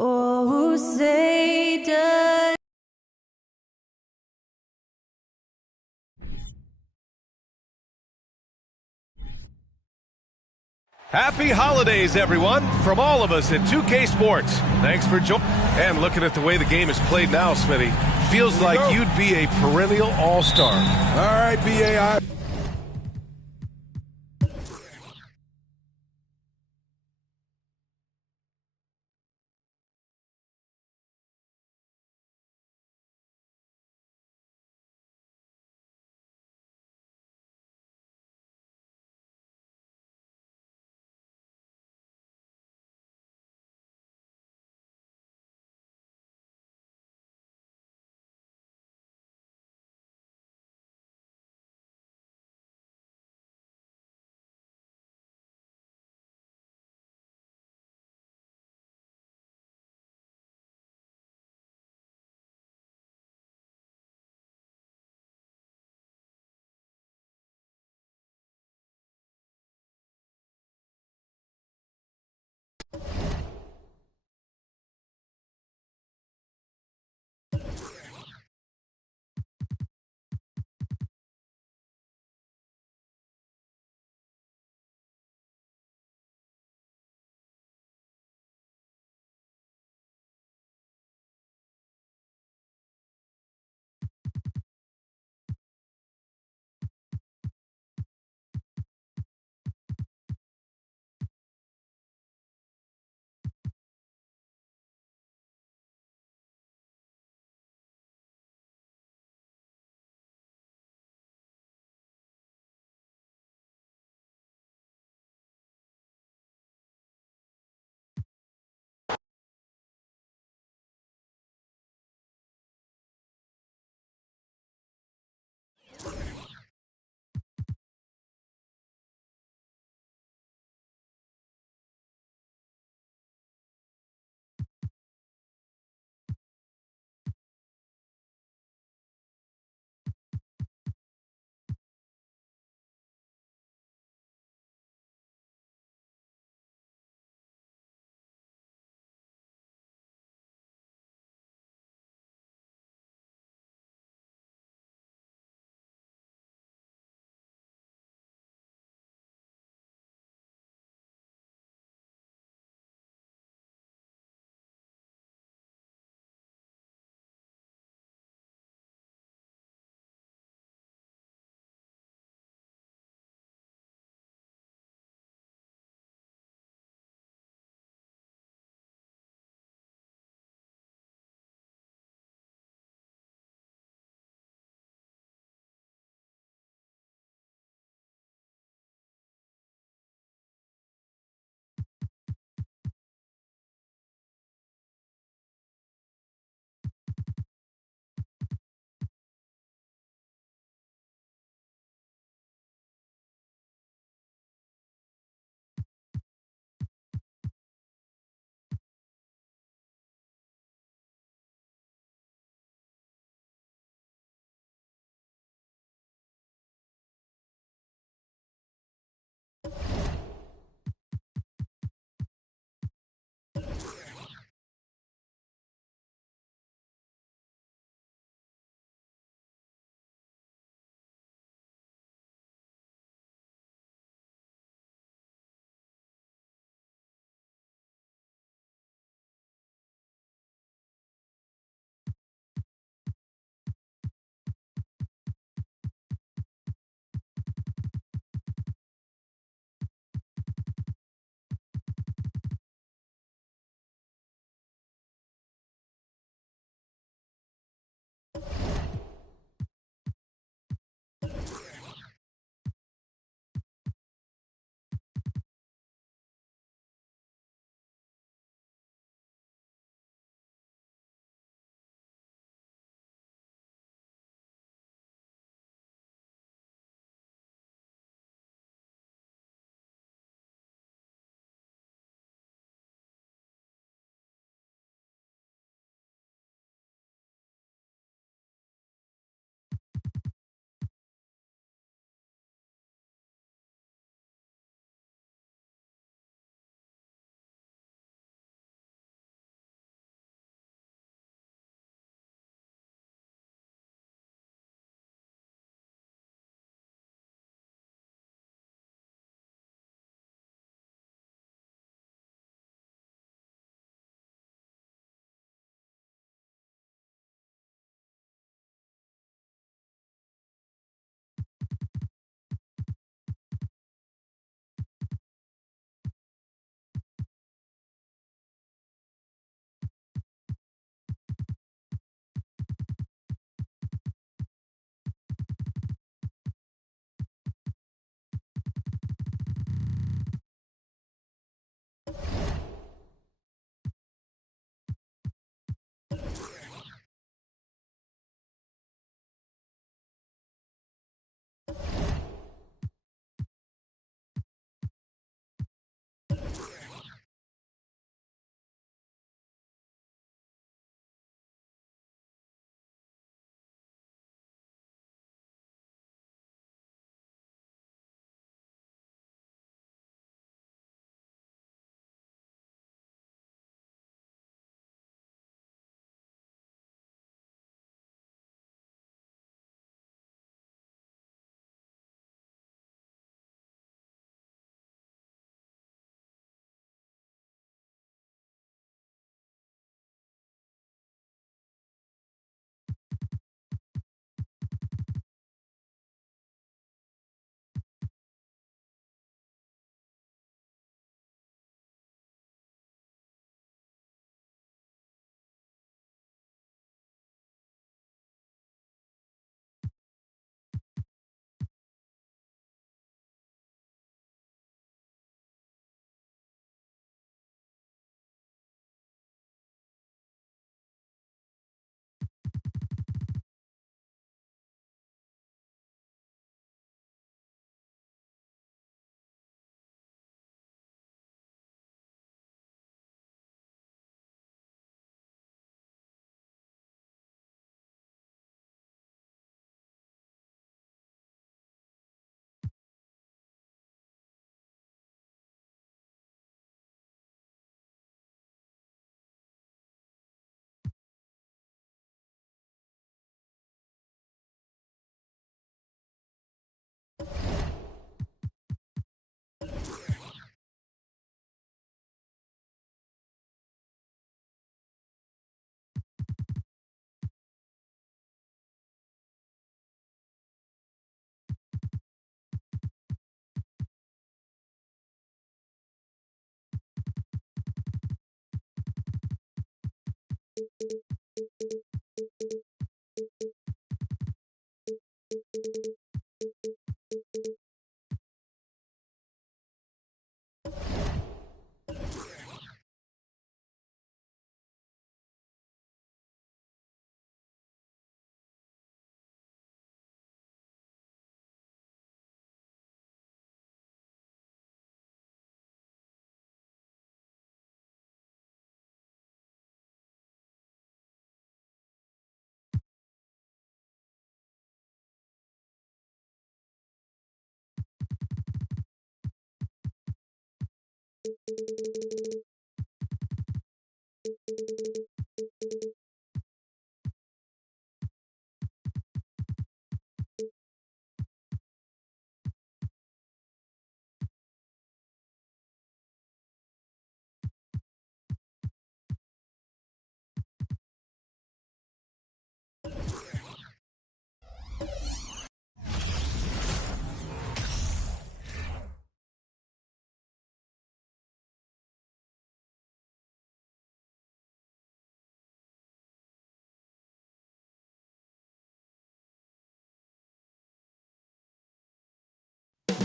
Oh, say does. Happy holidays, everyone, from all of us at 2K Sports. Thanks for joining. And looking at the way the game is played now, Smitty, feels like you'd be a perennial all-star. All right, BA.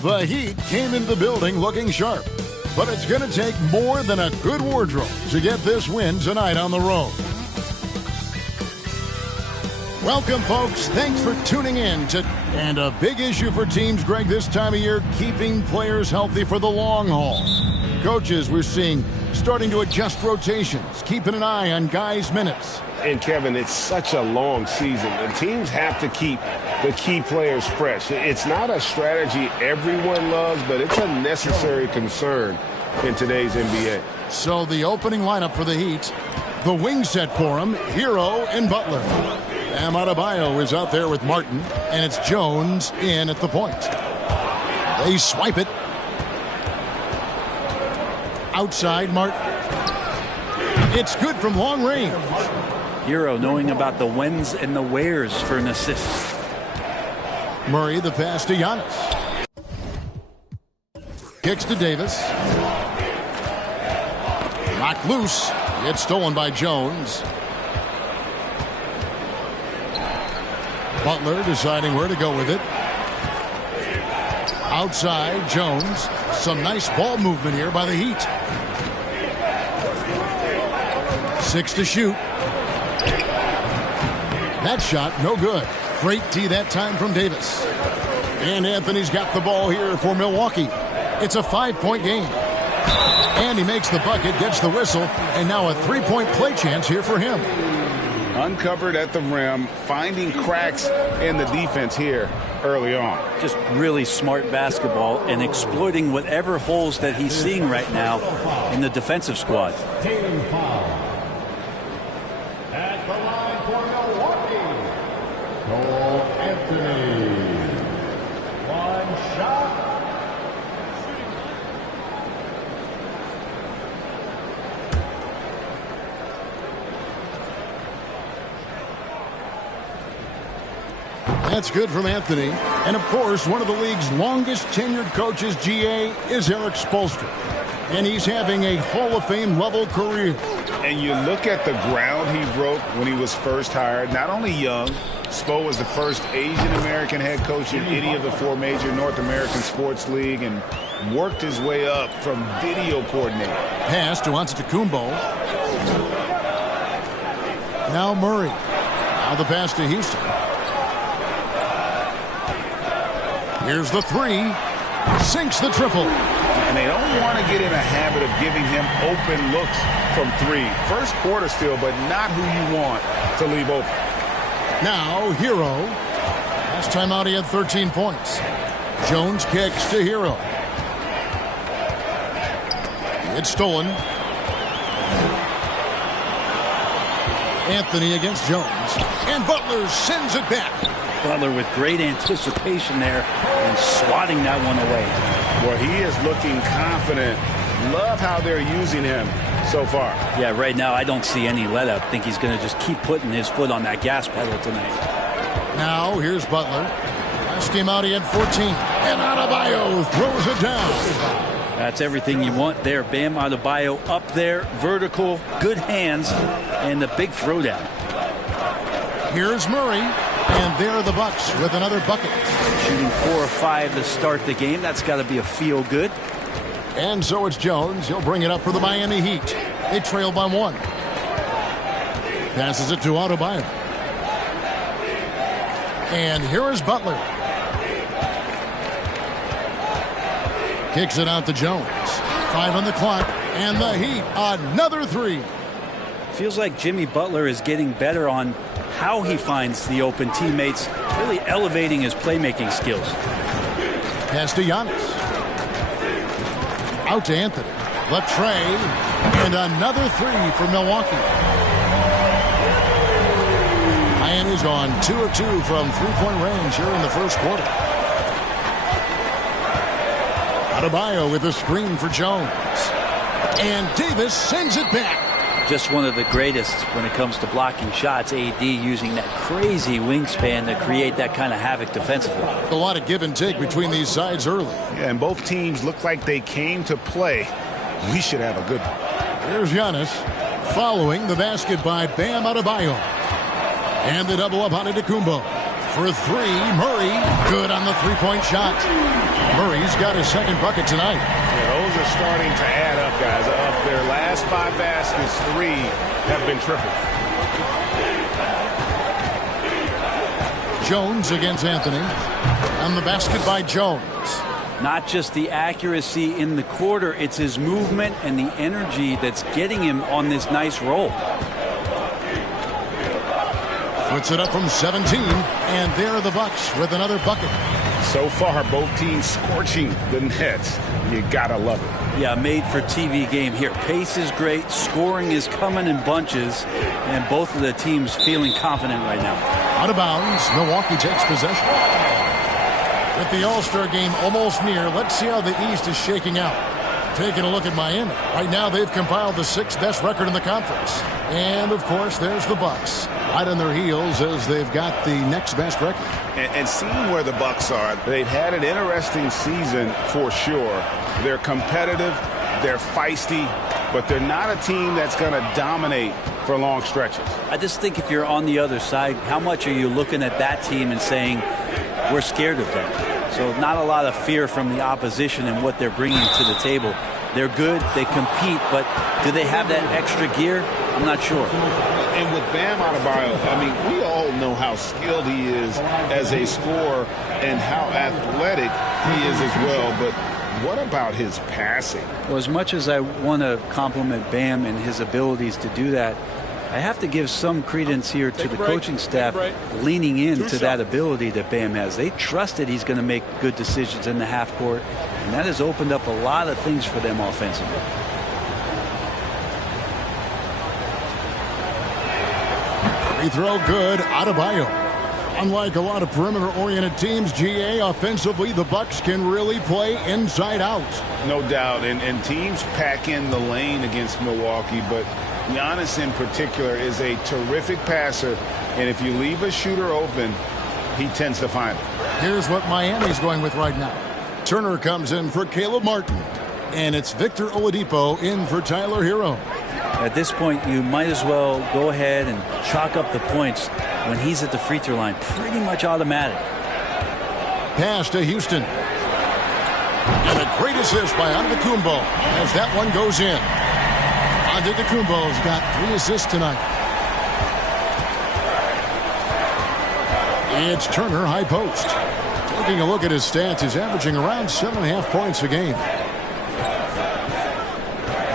The Heat came into the building looking sharp, but it's going to take more than a good wardrobe to get this win tonight on the road. Welcome, folks. Thanks for tuning in to... And a big issue for teams, Greg, this time of year, keeping players healthy for the long haul. Coaches, we're seeing, starting to adjust rotations, keeping an eye on guys' minutes. And, Kevin, it's such a long season. The teams have to keep the key players fresh. It's not a strategy everyone loves, but it's a necessary concern in today's NBA. So the opening lineup for the Heat, the wing set for him, Hero and Butler. Bam Adebayo is out there with Martin, and it's Jones in at the point. They swipe it. Outside, Martin. It's good from long range. Hero knowing about the whens and the wheres for an assist. Murray, the pass to Giannis. Kicks to Davis. Knocked loose. It's stolen by Jones. Butler deciding where to go with it. Outside, Jones. Some nice ball movement here by the Heat. 6 to shoot. That shot, no good. Great D that time from Davis. And Anthony's got the ball here for Milwaukee. It's a 5-point game. And he makes the bucket, gets the whistle, and now a 3-point play chance here for him. Uncovered at the rim, finding cracks in the defense here early on. Just really smart basketball and exploiting whatever holes that he's seeing right now in the defensive squad. Team foul. At the line for Milwaukee, Cole Anthony. One shot. That's good from Anthony. And, of course, one of the league's longest tenured coaches, GA, is Eric Spoelstra. And he's having a Hall of Fame level career. And you look at the ground he broke when he was first hired. Not only young, Spo was the first Asian-American head coach in any of the 4 major North American sports league and worked his way up from video coordinator. Pass to Antetokounmpo. Now Murray. Now the pass to Houston. Here's the 3. Sinks the triple. And they don't want to get in a habit of giving him open looks from 3. First quarter still, but not who you want to leave open. Now Hero. Last time out he had 13 points. Jones kicks to Hero. It's stolen. Anthony against Jones. And Butler sends it back. Butler with great anticipation there and swatting that one away. Well, he is looking confident. Love how they're using him so far. Yeah, right now I don't see any let up. I think he's going to just keep putting his foot on that gas pedal tonight. Now here's Butler. Last game out he had 14. And Adebayo throws it down. That's everything you want there. Bam Adebayo up there, vertical, good hands, and the big throwdown. Here's Murray, and there are the Bucks with another bucket. Shooting 4 or 5 to start the game. That's got to be a feel good. And so it's Jones. He'll bring it up for the Miami Heat. They trail by 1. Passes it to Adebayo. And here is Butler. Kicks it out to Jones. 5 on the clock. And the Heat, another 3. Feels like Jimmy Butler is getting better on how he finds the open teammates, really elevating his playmaking skills. Pass to Giannis. Out to Anthony. Latrey. And another 3 for Milwaukee. Miami's gone 2 of 2 from three-point range here in the first quarter. Adebayo with a screen for Jones. And Davis sends it back. Just one of the greatest when it comes to blocking shots. AD using that crazy wingspan to create that kind of havoc defensively. A lot of give and take between these sides early. Yeah, and both teams look like they came to play. We should have a good one. Here's Giannis following the basket by Bam Adebayo. And the double up on Antetokounmpo. For 3, Murray. Good on the three-point shot. Murray's got his second bucket tonight. Yeah, those are starting to add up, guys. Of their last 5 baskets, 3 have been triples. Jones against Anthony. On the basket by Jones. Not just the accuracy in the quarter, it's his movement and the energy that's getting him on this nice roll. Puts it up from 17, and there are the Bucks with another bucket. So far, both teams scorching the Nets. You gotta love it. Yeah, made for TV game here. Pace is great, scoring is coming in bunches, and both of the teams feeling confident right now. Out of bounds, Milwaukee takes possession. With the All-Star game almost near, let's see how the East is shaking out. Taking a look at Miami. Right now, they've compiled the 6th best record in the conference. And, of course, there's the Bucks. Right on their heels as they've got the next best record. And seeing where the Bucks are, they've had an interesting season for sure. They're competitive, they're feisty, but they're not a team that's going to dominate for long stretches. I just think if you're on the other side, how much are you looking at that team and saying, we're scared of them? So not a lot of fear from the opposition and what they're bringing to the table. They're good, they compete, but do they have that extra gear? I'm not sure. And with Bam Adebayo, I mean, we all know how skilled he is as a scorer and how athletic he is as well, but what about his passing? Well, as much as I want to compliment Bam and his abilities to do that, I have to give some credence here to the coaching staff leaning into that ability that Bam has. They trusted he's going to make good decisions in the half court, and that has opened up a lot of things for them offensively. Free throw good, Adebayo. Unlike a lot of perimeter-oriented teams, GA, offensively, the Bucks can really play inside out. No doubt, and teams pack in the lane against Milwaukee, but Giannis in particular is a terrific passer, and if you leave a shooter open, he tends to find it. Here's what Miami's going with right now. Turner comes in for Caleb Martin, and it's Victor Oladipo in for Tyler Hero. At this point, you might as well go ahead and chalk up the points when he's at the free throw line. Pretty much automatic. Pass to Houston. And a great assist by Antetokounmpo as that one goes in. Antetokounmpo's got 3 assists tonight. It's Turner, high post. Taking a look at his stats, he's averaging around 7.5 points a game.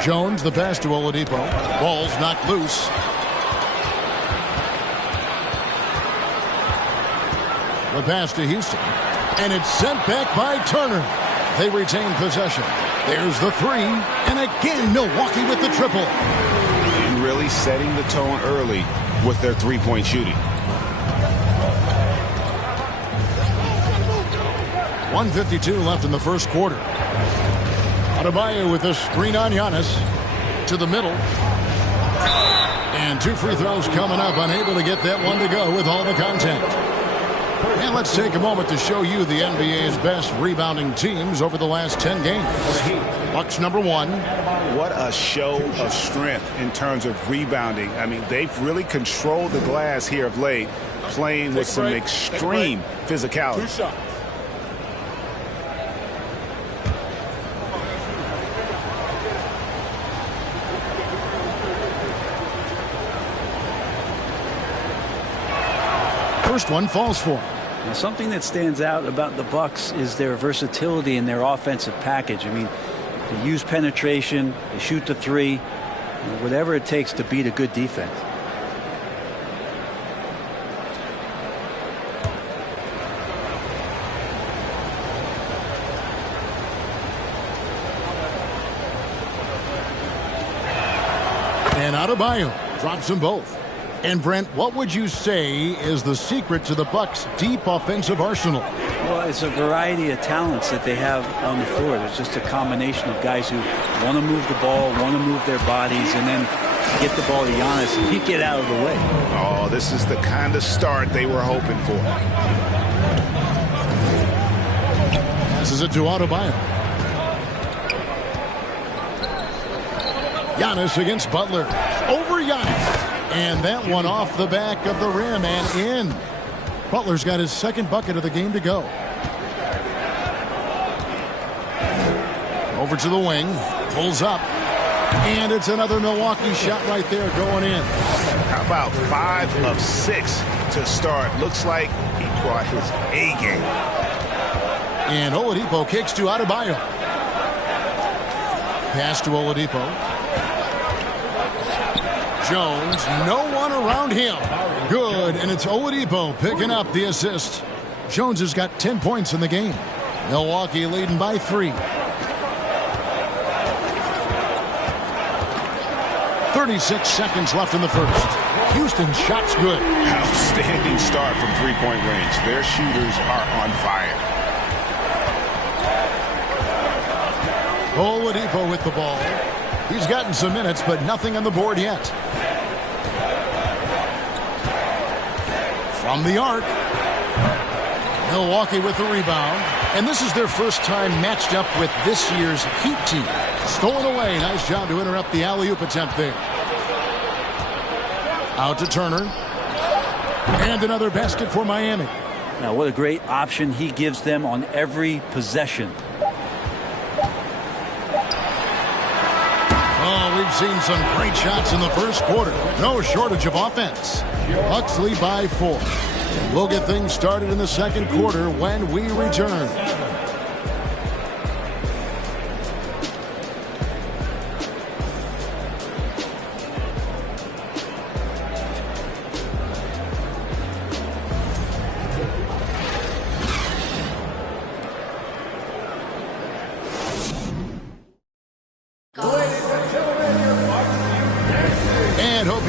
Jones, the pass to Oladipo. Ball's knocked loose. The pass to Houston. And it's sent back by Turner. They retain possession. There's the 3. And again, Milwaukee with the triple. And really setting the tone early with their three-point shooting. 1:52 left in the first quarter. Adebayo with a screen on Giannis. To the middle. And 2 free throws coming up. Unable to get that one to go with all the contact. And let's take a moment to show you the NBA's best rebounding teams over the last 10 games. Bucks number 1. What a show of strength in terms of rebounding. I mean, they've really controlled the glass here of late, playing with some extreme physicality. First one falls for. Now, something that stands out about the Bucks is their versatility in their offensive package. I mean, they use penetration, they shoot the three, whatever it takes to beat a good defense. And Adebayo drops them both. And Brent, what would you say is the secret to the Bucks' deep offensive arsenal? Well, it's a variety of talents that they have on the floor. There's just a combination of guys who want to move the ball, want to move their bodies, and then get the ball to Giannis and he get out of the way. Oh, this is the kind of start they were hoping for. Passes it to Adebayo. Giannis against Butler. Over Giannis. And that one off the back of the rim and in. Butler's got his second bucket of the game to go. Over to the wing. Pulls up. And it's another Milwaukee shot right there going in. How about 5 of 6 to start? Looks like he brought his A game. And Oladipo kicks to Adebayo. Pass to Oladipo. Jones, no one around him. Good, and it's Oladipo picking up the assist. Jones has got 10 points in the game. Milwaukee leading by 3. 36 seconds left in the first. Houston shot's good. Outstanding start from three-point range. Their shooters are on fire. Oladipo with the ball. He's gotten some minutes, but nothing on the board yet. From the arc. Milwaukee with the rebound. And this is their first time matched up with this year's Heat team. Stolen away. Nice job to interrupt the alley-oop attempt there. Out to Turner. And another basket for Miami. Now, what a great option he gives them on every possession. Oh, we've seen some great shots in the first quarter. No shortage of offense. Bucks lead by 4. We'll get things started in the second quarter when we return.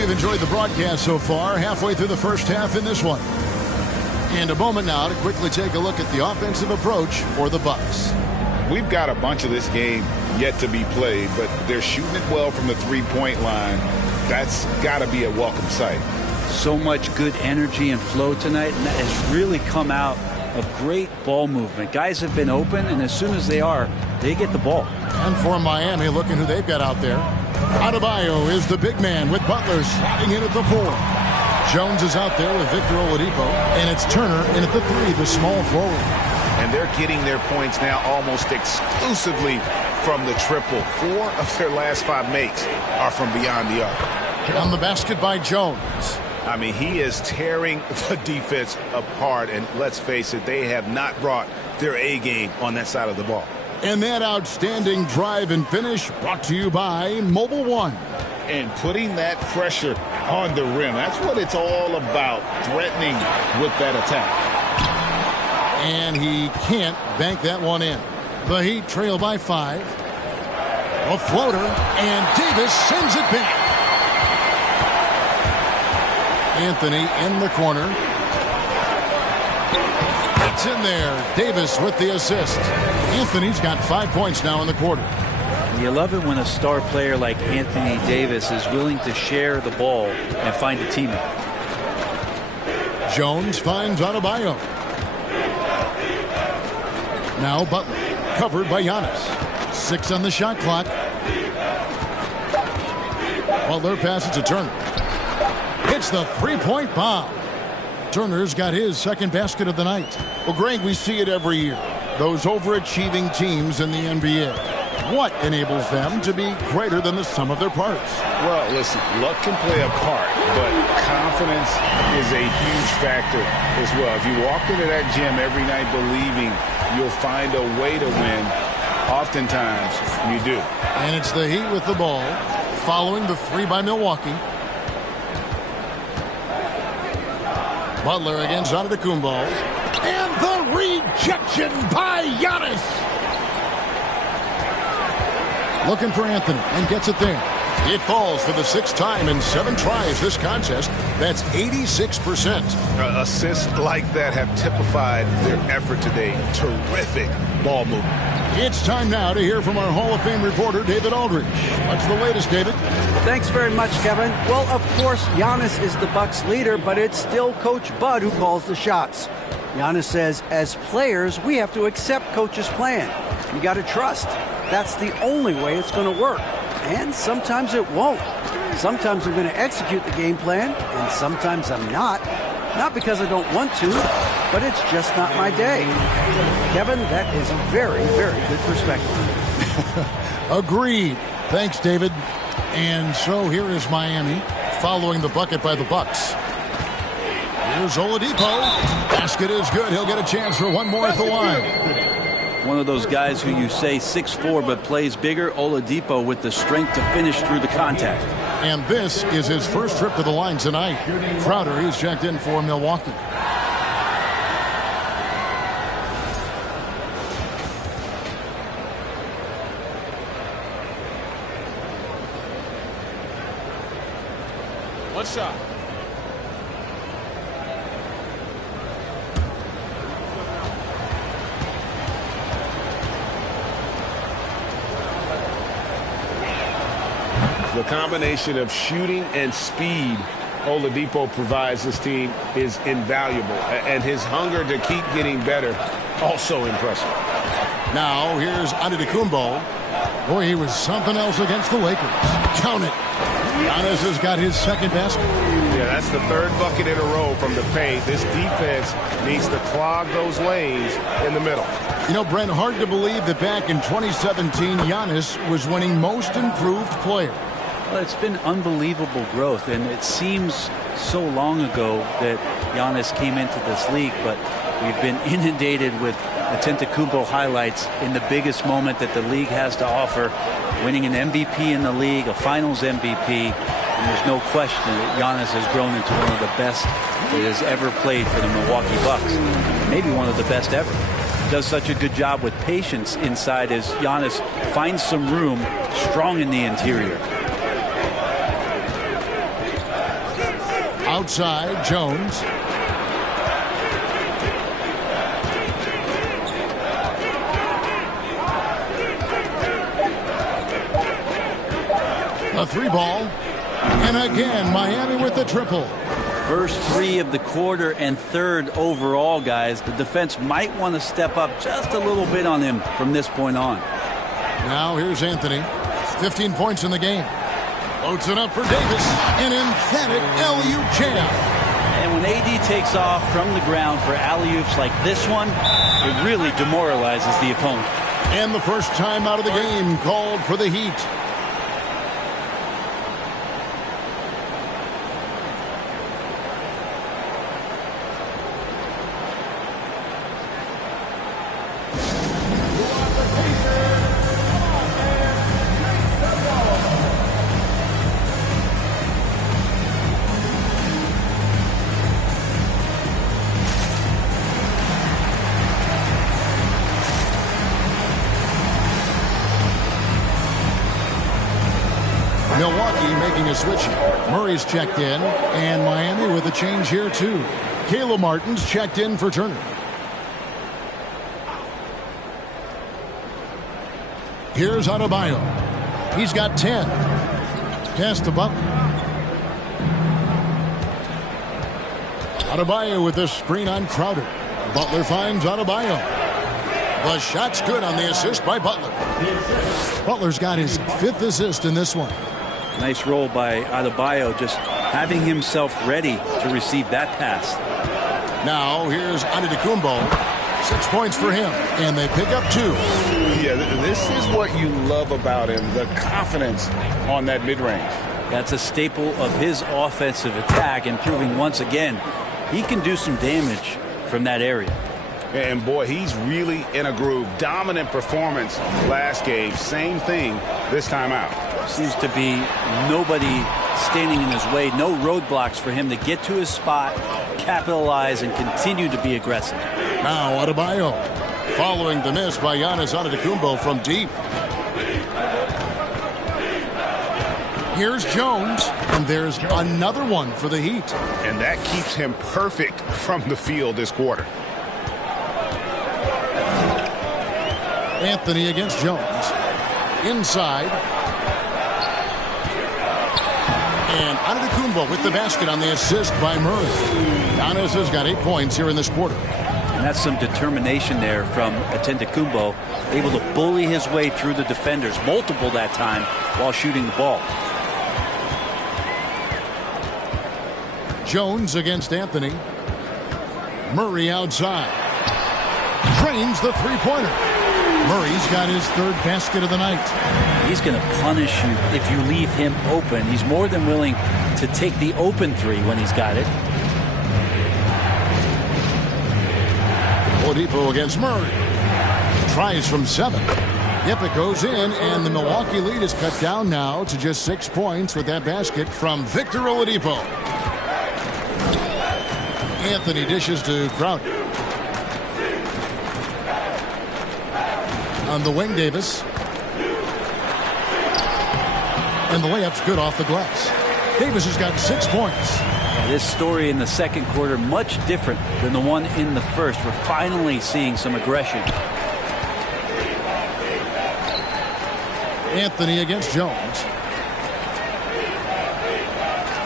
Enjoyed the broadcast so far, halfway through the first half in this one. And a moment now to quickly take a look at the offensive approach for the Bucks. We've got a bunch of this game yet to be played, but they're shooting it well from the three-point line. That's got to be a welcome sight. So much good energy and flow tonight, and that has really come out of great ball movement. Guys have been open, and as soon as they are, they get the ball. And for Miami, looking who they've got out there. Adebayo is the big man with Butler sliding in at the 4. Jones is out there with Victor Oladipo, and it's Turner in at the 3, the small forward. And they're getting their points now almost exclusively from the triple. 4 of their last 5 makes are from beyond the arc. On the basket by Jones. I mean, he is tearing the defense apart, and let's face it, they have not brought their A game on that side of the ball. And that outstanding drive and finish brought to you by Mobile One. And putting that pressure on the rim, that's what it's all about, threatening with that attack. And he can't bank that one in. The Heat trail by 5. A floater, and Davis sends it back. Anthony in the corner. It's in there. Davis with the assist. Anthony's got 5 points now in the quarter. You love it when a star player like Anthony Davis is willing to share the ball and find a teammate. Jones finds Adebayo. Now Butler, covered by Giannis. 6 on the shot clock. Butler passes to Turner. Hits the three-point bomb. Turner's got his second basket of the night. Well, Greg, we see it every year. Those overachieving teams in the NBA. What enables them to be greater than the sum of their parts? Well, listen, luck can play a part, but confidence is a huge factor as well. If you walk into that gym every night believing you'll find a way to win, oftentimes you do. And it's the Heat with the ball, following the three by Milwaukee. Butler against Antetokounmpo. And the rejection by Giannis. Looking for Anthony and gets it there. It falls for the 6th time in 7 tries this contest. That's 86%. Assists like that have typified their effort today. Terrific ball movement. It's time now to hear from our Hall of Fame reporter, David Aldridge. What's the latest, David? Thanks very much, Kevin. Well, of course, Giannis is the Bucks leader, but it's still Coach Bud who calls the shots. Giannis says, as players, we have to accept Coach's plan. You got to trust. That's the only way it's going to work. And sometimes it won't. Sometimes I'm going to execute the game plan, and sometimes I'm not. Not because I don't want to, but it's just not my day. Kevin, that is a very, very good perspective. Agreed. Thanks, David. And so here is Miami following the bucket by the Bucks. Here's Oladipo. Basket is good. He'll get a chance for one more at the line. One of those guys who you say 6'4" but plays bigger, Oladipo, with the strength to finish through the contact. And this is his first trip to the line tonight. Crowder, he's checked in for Milwaukee. One shot. The combination of shooting and speed Oladipo provides this team is invaluable. And his hunger to keep getting better, also impressive. Now here's Antetokounmpo. Boy, he was something else against the Lakers. Count it. Giannis has got his second basket. Yeah, that's the 3rd bucket in a row from the paint. This defense needs to clog those lanes in the middle. You know, Brent, hard to believe that back in 2017, Giannis was winning Most Improved Player. Well, it's been unbelievable growth, and it seems so long ago that Giannis came into this league, but we've been inundated with Antetokounmpo highlights in the biggest moment that the league has to offer, winning an MVP in the league, a Finals MVP, and there's no question that Giannis has grown into one of the best that has ever played for the Milwaukee Bucks, maybe one of the best ever. Does such a good job with patience inside as Giannis finds some room, strong in the interior. Outside, Jones. A 3-ball. And again, Miami with the triple. First 3 of the quarter and 3rd overall, guys. The defense might want to step up just a little bit on him from this point on. Now here's Anthony. 15 points in the game. Loads it up for Davis. An emphatic alley-oop jam. And when AD takes off from the ground for alley-oops like this one, it really demoralizes the opponent. And the first time out of the game called for the Heat. Milwaukee making a switch here. Murray's checked in, and Miami with a change here too. Caleb Martin's checked in for Turner. Here's Adebayo. He's got 10. Pass to Butler. Adebayo with the screen on Crowder. Butler finds Adebayo. The shot's good on the assist by Butler. Butler's got his 5th assist in this one. Nice roll by Adebayo, just having himself ready to receive that pass. Now here's Antetokounmpo. 6 points for him, and they pick up 2. Yeah, this is what you love about him, the confidence on that mid-range. That's a staple of his offensive attack, and proving once again he can do some damage from that area. And boy, he's really in a groove. Dominant performance last game. Same thing this time out. Seems to be nobody standing in his way. No roadblocks for him to get to his spot, capitalize, and continue to be aggressive. Now Adebayo, following the miss by Giannis Antetokounmpo from deep. Here's Jones, and there's another one for the Heat. And that keeps him perfect from the field this quarter. Anthony against Jones. Inside. And Antetokounmpo with the basket on the assist by Murray. Giannis has got 8 points here in this quarter. And that's some determination there from Antetokounmpo, able to bully his way through the defenders, multiple that time, while shooting the ball. Jones against Anthony. Murray outside. Drains the three-pointer. Murray's got his 3rd basket of the night. He's going to punish you if you leave him open. He's more than willing to take the open 3 when he's got it. Oladipo against Murray. Tries from 7. Yep, it goes in, and the Milwaukee lead is cut down now to just 6 points with that basket from Victor Oladipo. Anthony dishes to Crowder. On the wing, Davis. And the layup's good off the glass. Davis has got 6 points. This story in the second quarter much different than the one in the first. We're finally seeing some aggression. Anthony against Jones.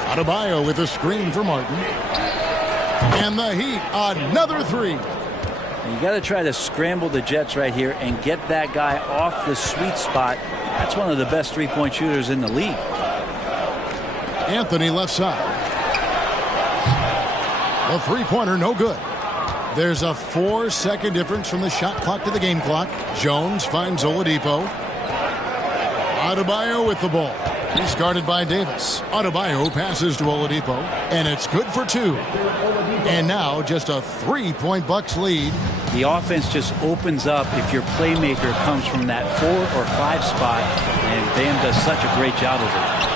Adebayo with a screen for Martin. And the Heat, another 3. You got to try to scramble the Jets right here and get that guy off the sweet spot. That's one of the best three-point shooters in the league. Anthony left side. The three-pointer no good. There's a 4-second difference from the shot clock to the game clock. Jones finds Oladipo. Adebayo with the ball. He's guarded by Davis. Adebayo passes to Oladipo, and it's good for 2. And now just a 3-point Bucks lead. The offense just opens up if your playmaker comes from that 4 or 5 spot, and Bam does such a great job of it.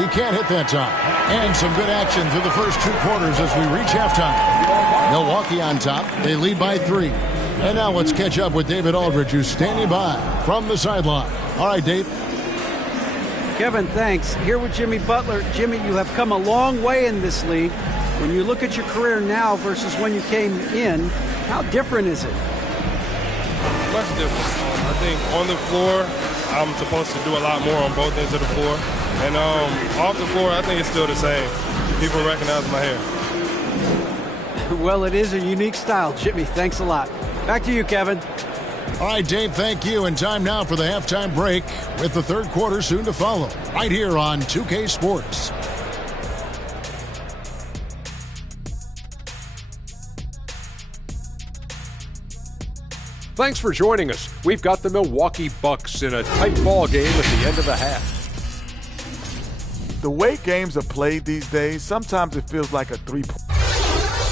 He can't hit that time. And some good action through the first 2 quarters as we reach halftime. Milwaukee on top. They lead by 3. And now let's catch up with David Aldridge, who's standing by from the sideline. All right, Dave. Kevin, thanks. Here with Jimmy Butler. Jimmy, you have come a long way in this league. When you look at your career now versus when you came in, how different is it? Much different. I think on the floor, I'm supposed to do a lot more on both ends of the floor. And off the floor, I think it's still the same. People recognize my hair. Well, it is a unique style, Jimmy. Thanks a lot. Back to you, Kevin. All right, Dave, thank you. And time now for the halftime break with the third quarter soon to follow. Right here on 2K Sports. Thanks for joining us. We've got the Milwaukee Bucks in a tight ball game at the end of the half. The way games are played these days, sometimes it feels like a three-point.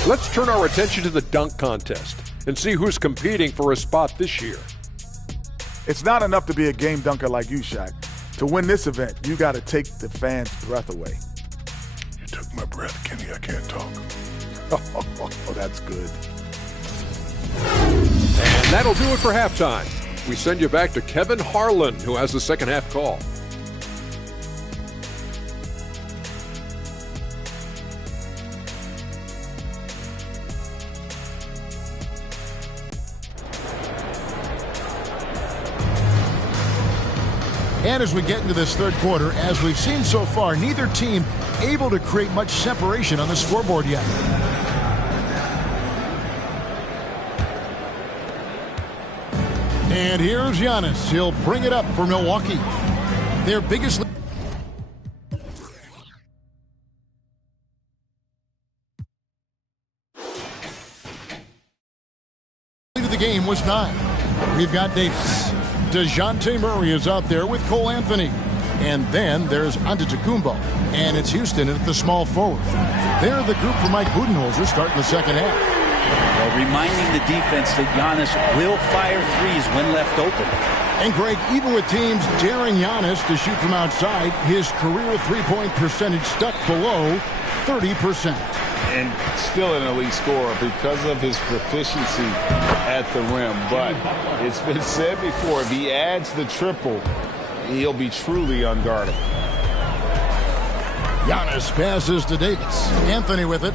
Let's turn our attention to the dunk contest and see who's competing for a spot this year. It's not enough to be a game dunker like you, Shaq. To win this event, you got to take the fans' breath away. You took my breath, Kenny. I can't talk. Oh, that's good. And that'll do it for halftime. We send you back to Kevin Harlan, who has the second half call. And as we get into this third quarter, as we've seen so far, neither team able to create much separation on the scoreboard yet. And here's Giannis. He'll bring it up for Milwaukee. Their biggest lead of the game was 9. We've got Davis. DeJounte Murray is out there with Cole Anthony. And then there's Antetokounmpo. And it's Houston at the small forward. They're the group for Mike Budenholzer starting the second half. Well, reminding the defense that Giannis will fire threes when left open. And Greg, even with teams daring Giannis to shoot from outside, his career three-point percentage stuck below 30%. And still an elite scorer because of his proficiency at the rim. But it's been said before, if he adds the triple, he'll be truly unguardable. Giannis passes to Davis. Anthony with it.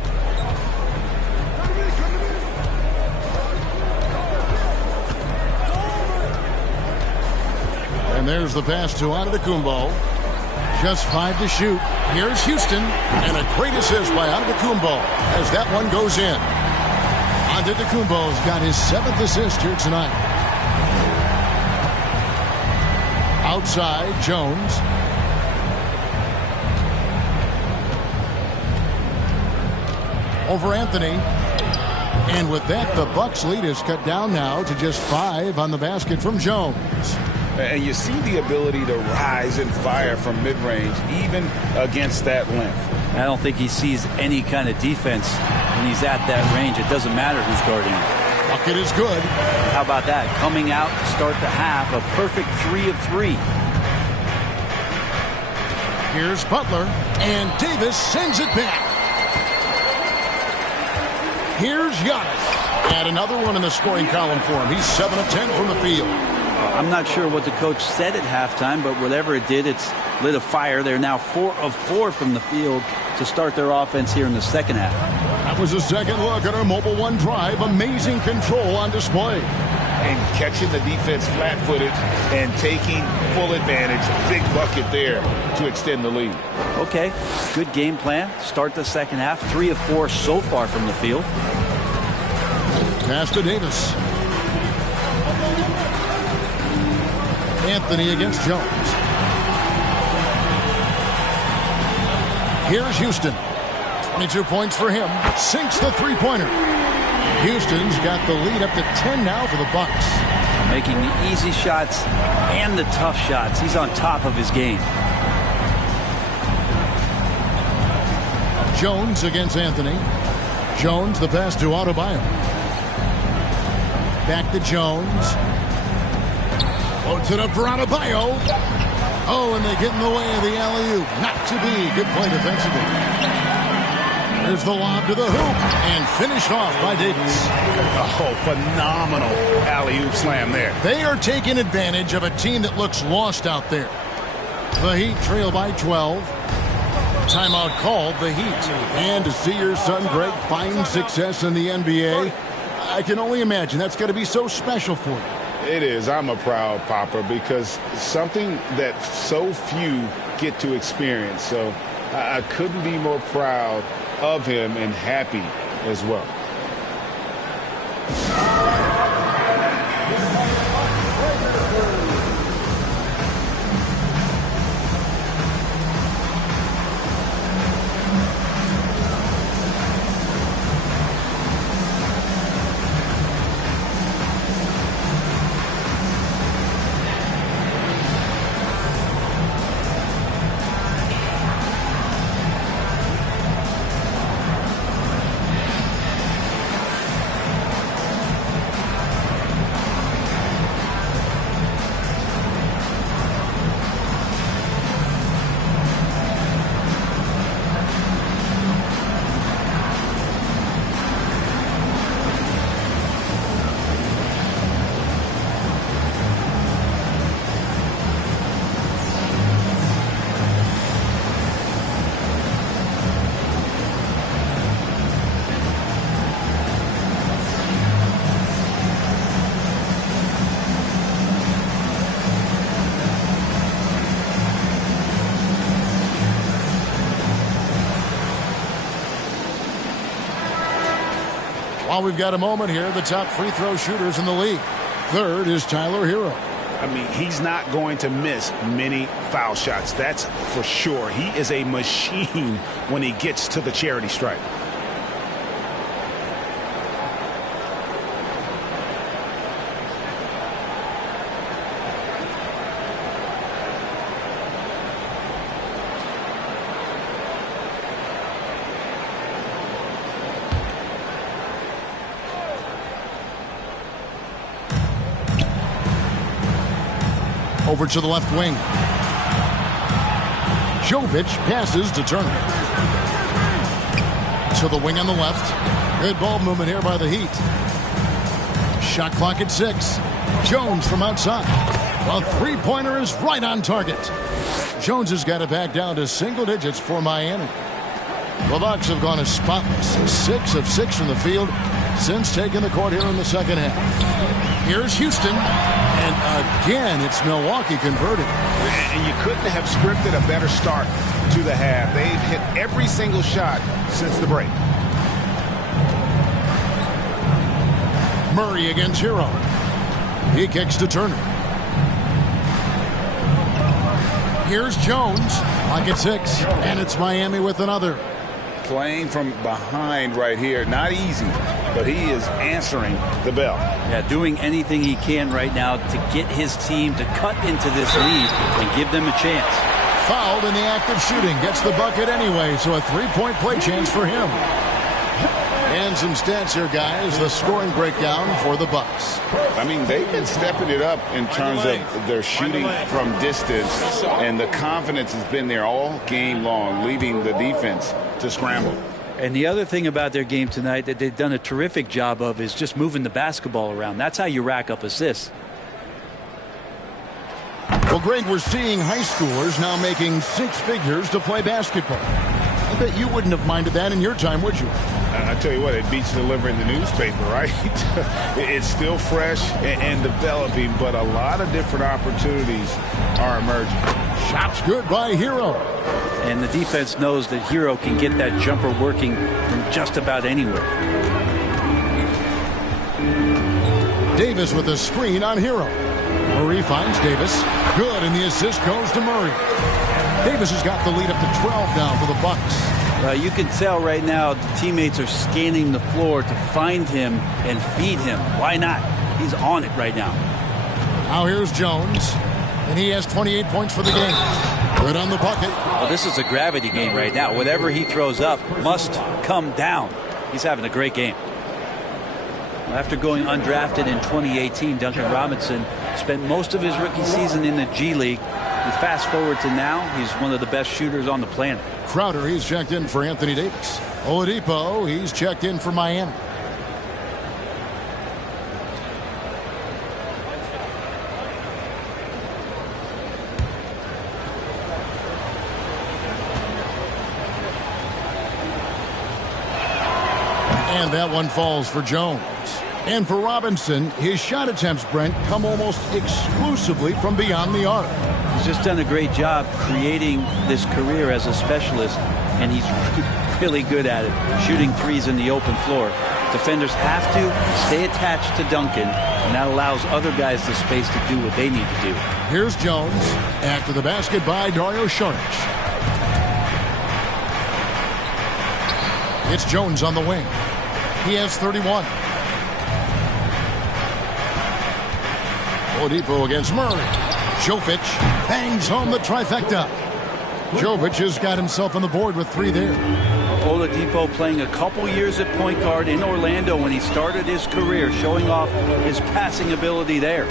And there's the pass to Antetokounmpo. Just 5 to shoot. Here's Houston. And a great assist by Antetokounmpo as that one goes in. Antetokounmpo's got his 7th assist here tonight. Outside, Jones. Over Anthony. And with that, the Bucks lead is cut down now to just 5 on the basket from Jones. And you see the ability to rise and fire from mid-range, even against that length. I don't think he sees any kind of defense when he's at that range. It doesn't matter who's guarding him. Bucket is good. How about that? Coming out to start the half, a perfect 3 of 3. Here's Butler, and Davis sends it back. Here's Giannis. And another one in the scoring column for him. He's 7 of 10 from the field. I'm not sure what the coach said at halftime, but whatever it did, it's lit a fire. They're now 4 of 4 from the field to start their offense here in the second half. That was a second look at our Mobile One drive. Amazing control on display. And catching the defense flat-footed and taking full advantage. Big bucket there to extend the lead. Okay, good game plan. Start the second half. 3 of 4 so far from the field. Pass to Davis. Anthony against Jones. Here's Houston. 22 points for him. Sinks the three-pointer. Houston's got the lead up to 10 now for the Bucks. Making the easy shots and the tough shots. He's on top of his game. Jones against Anthony. Jones, the pass to Adebayo. Back to Jones. Loads it up for Adebayo. Oh, and they get in the way of the alley-oop. Not to be. Good play defensively. There's the lob to the hoop. And finished off by Davis. Oh, phenomenal alley-oop slam there. They are taking advantage of a team that looks lost out there. The Heat trail by 12. Timeout called, the Heat. And to see your son, Greg, find success in the NBA, I can only imagine that's going to be so special for you. It is. I'm a proud papa because something that so few get to experience. So I couldn't be more proud of him and happy as well. While we've got a moment here, the top free throw shooters in the league. Third is Tyler Hero. I mean, he's not going to miss many foul shots. That's for sure. He is a machine when he gets to the charity stripe. Over to the left wing. Jovic passes to Turner. To the wing on the left. Good ball movement here by the Heat. Shot clock at 6. Jones from outside. A three-pointer is right on target. Jones has got it back down to single digits for Miami. The Bucks have gone as spotless. 6 of 6 from the field since taking the court here in the second half. Here's Houston. And again, it's Milwaukee converting. And you couldn't have scripted a better start to the half. They've hit every single shot since the break. Murray against Hero. He kicks to Turner. Here's Jones. Clock at 6. And it's Miami with another. Playing from behind right here. Not easy, but he is answering the bell. Yeah, doing anything he can right now to get his team to cut into this lead and give them a chance. Fouled in the act of shooting. Gets the bucket anyway, so a three-point play chance for him. And some stats here, guys. The scoring breakdown for the Bucks. I mean, they've been stepping it up in terms of their shooting from distance, and the confidence has been there all game long, leaving the defense to scramble. And the other thing about their game tonight that they've done a terrific job of is just moving the basketball around. That's how you rack up assists. Well, Greg, we're seeing high schoolers now making 6 figures to play basketball. I bet you wouldn't have minded that in your time, would you? I tell you what, it beats delivering the newspaper, right? It's still fresh and developing, but a lot of different opportunities are emerging. Shots good by Hero. And the defense knows that Hero can get that jumper working from just about anywhere. Davis with a screen on Hero. Murray finds Davis. Good, and the assist goes to Murray. Davis has got the lead up to 12 now for the Bucks. You can tell right now the teammates are scanning the floor to find him and feed him. Why not? He's on it right now. Now here's Jones, and he has 28 points for the game. Good on the bucket. Well, this is a gravity game right now. Whatever he throws up must come down. He's having a great game. After going undrafted in 2018, Duncan Robinson spent most of his rookie season in the G League. You fast forward to now, he's one of the best shooters on the planet. Crowder, he's checked in for Anthony Davis. Oladipo, he's checked in for Miami. And that one falls for Jones. And for Robinson, his shot attempts, Brent, come almost exclusively from beyond the arc. He's just done a great job creating this career as a specialist, and he's really good at it, shooting threes in the open floor. Defenders have to stay attached to Duncan, and that allows other guys the space to do what they need to do. Here's Jones. After the basket by Dario Saric. It's Jones on the wing. He has 31. Oladipo against Murray. Jovic bangs home the trifecta. Jovic has got himself on the board with 3 there. Oladipo playing a couple years at point guard in Orlando when he started his career, showing off his passing ability there.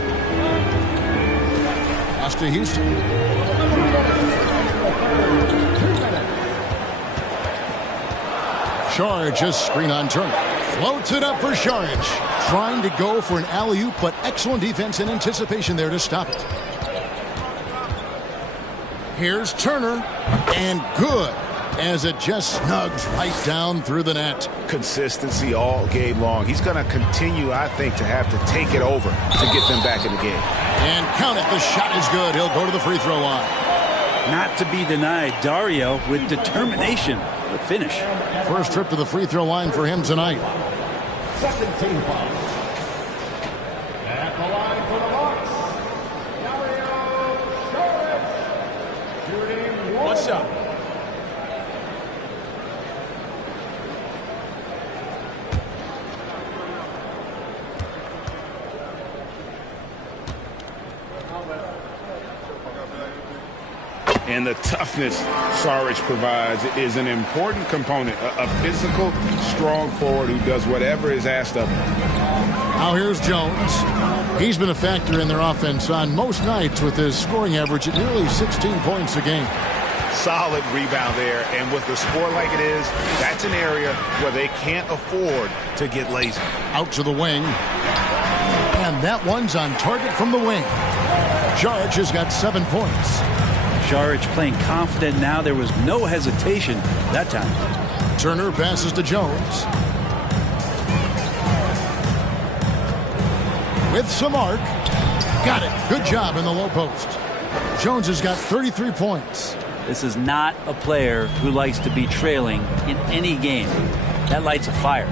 Pass to Houston. Saric just screen on Turner. Floats it up for Saric. Trying to go for an alley-oop, but excellent defense and anticipation there to stop it. Here's Turner, and good, as it just snugs right down through the net. Consistency all game long. He's going to continue, I think, to have to take it over to get them back in the game. And count it, the shot is good. He'll go to the free throw line. Not to be denied, Dario with determination. The finish. First trip to the free throw line for him tonight. second team foul. At the line for the Bucks, Dario Saric, shooting one shot. And the toughness Saric provides is an important component. A physical, strong forward who does whatever is asked of him. Now here's Jones. He's been a factor in their offense on most nights with his scoring average at nearly 16 points a game. Solid rebound there, and with the score like it is, that's an area where they can't afford to get lazy. Out to the wing. And that one's on target from the wing. Saric has got 7 points. Saric playing confident now. There was no hesitation that time. Turner passes to Jones. With some arc. Got it. Good job in the low post. Jones has got 33 points. This is not a player who likes to be trailing in any game. That lights a fire.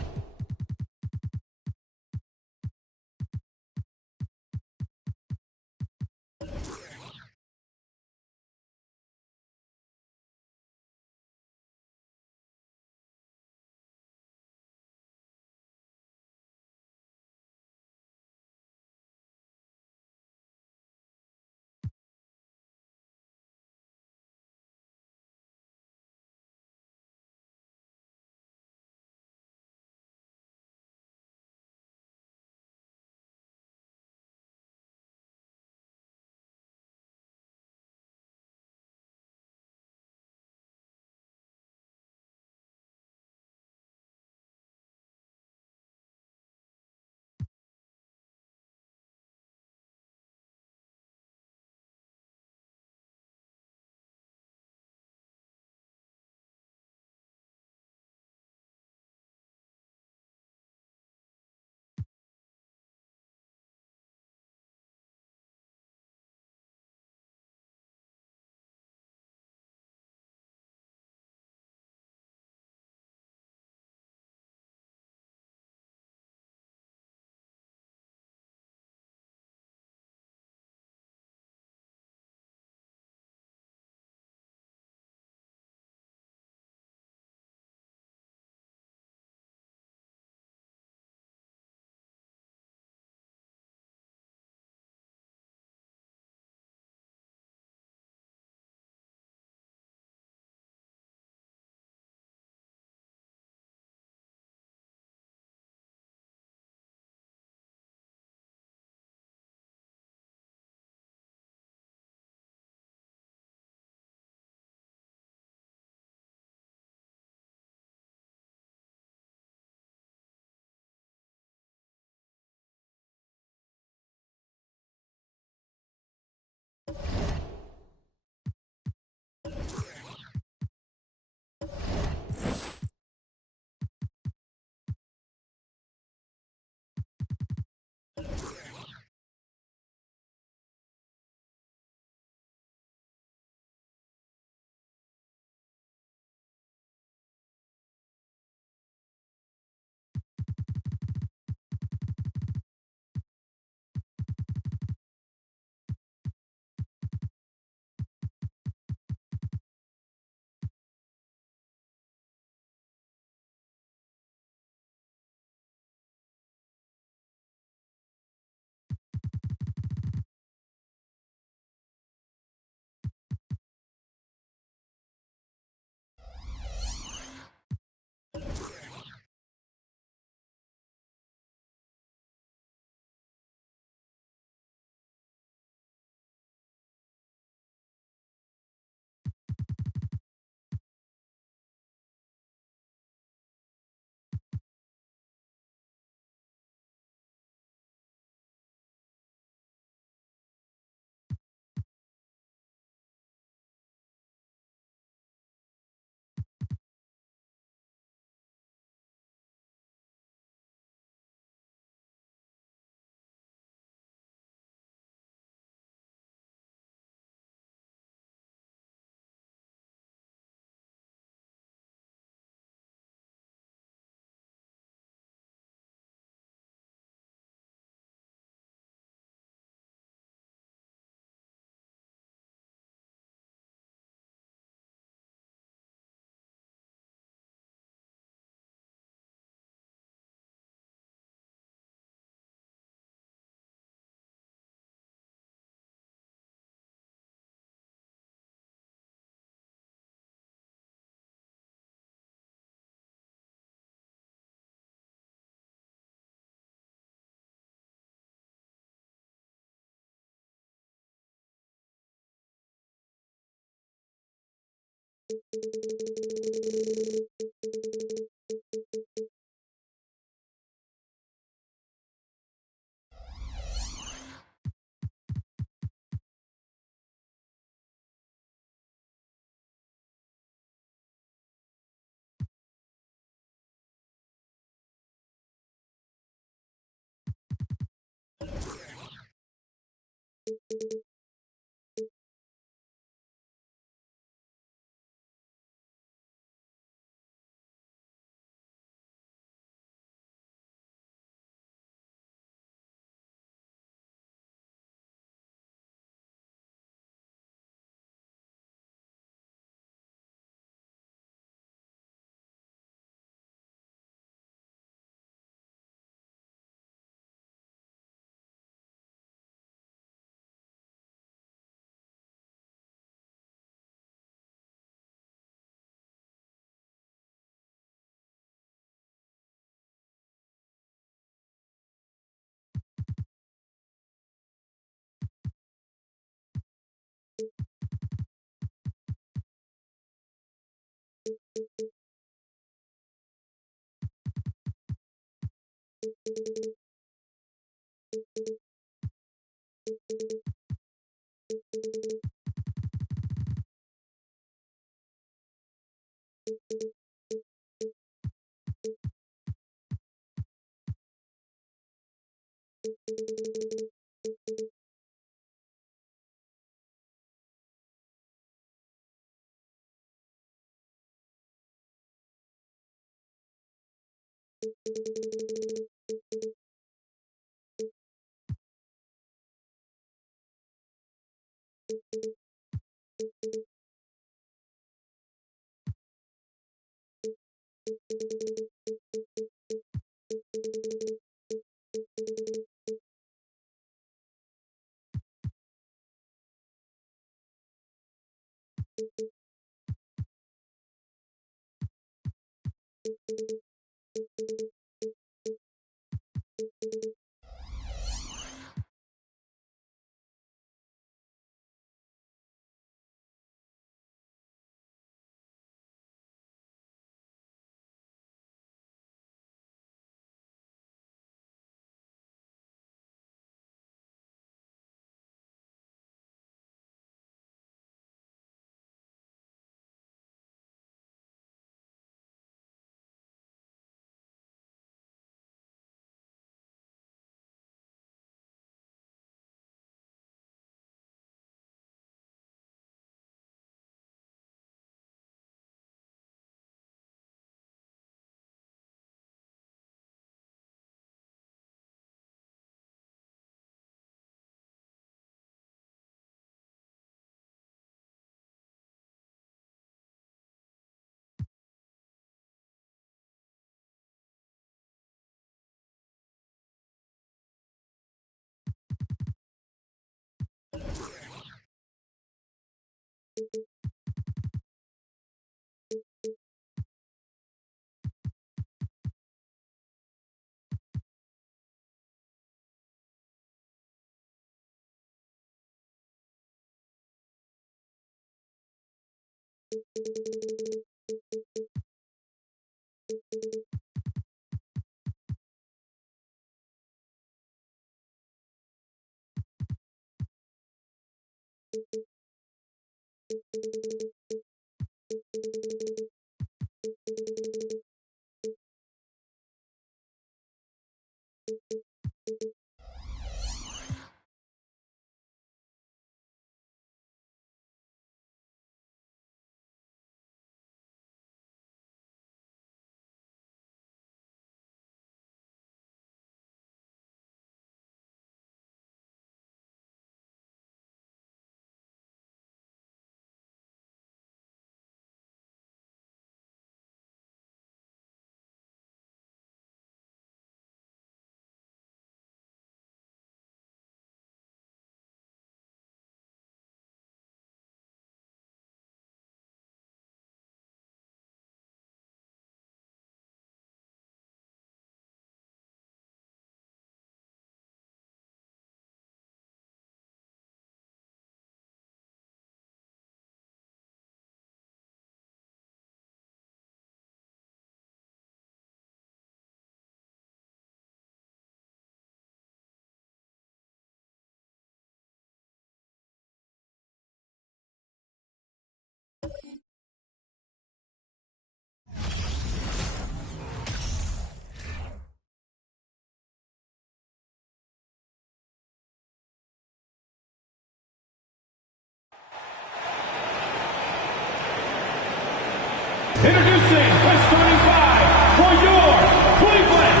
Introducing the starting five for your Cleveland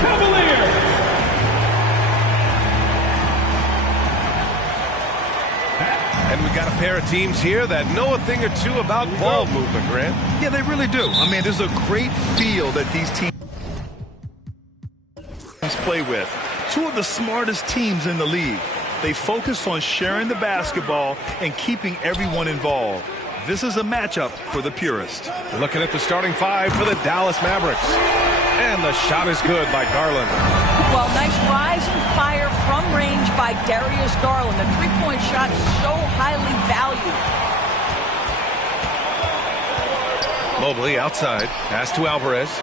Cavaliers. And we got a pair of teams here that know a thing or two about ball movement, Grant. Yeah, they really do. I mean, there's a great feel that these teams play with. Two of the smartest teams in the league. They focus on sharing the basketball and keeping everyone involved. This is a matchup for the purist. Looking at the starting five for the Dallas Mavericks. And the shot is good by Garland. Well, nice rise and fire from range by Darius Garland. The three-point shot so highly valued. Mobley outside. Pass to Alvarez.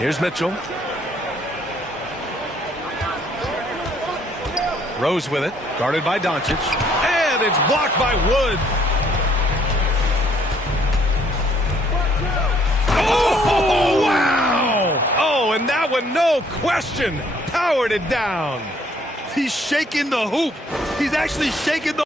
Here's Mitchell. Rose with it, guarded by Doncic. And it's blocked by Wood. Oh, wow! Oh, and that one, no question, powered it down. He's shaking the hoop. He's actually shaking the...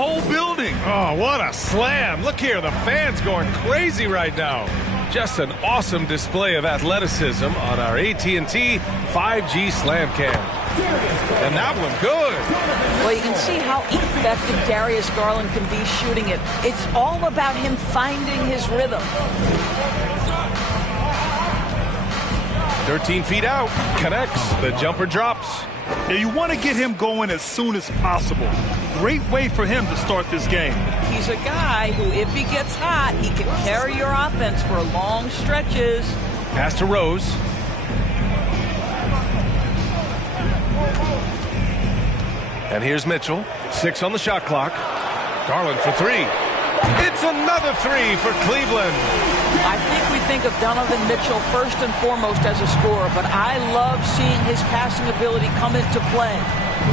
whole building. Oh, what a slam. Look here, the fans going crazy right now. Just an awesome display of athleticism on our AT&T 5G Slam Cam. And that one good. Well, you can see how effective Darius Garland can be shooting it. It's all about him finding his rhythm. 13 feet out, connects, the jumper drops. Now, you want to get him going as soon as possible. Great way for him to start this game. He's a guy who, if he gets hot, he can carry your offense for long stretches. Pass to Rose. And here's Mitchell. 6 on the shot clock. Garland for 3. It's another 3 for Cleveland. I think we think of Donovan Mitchell first and foremost as a scorer, but I love seeing his passing ability come into play.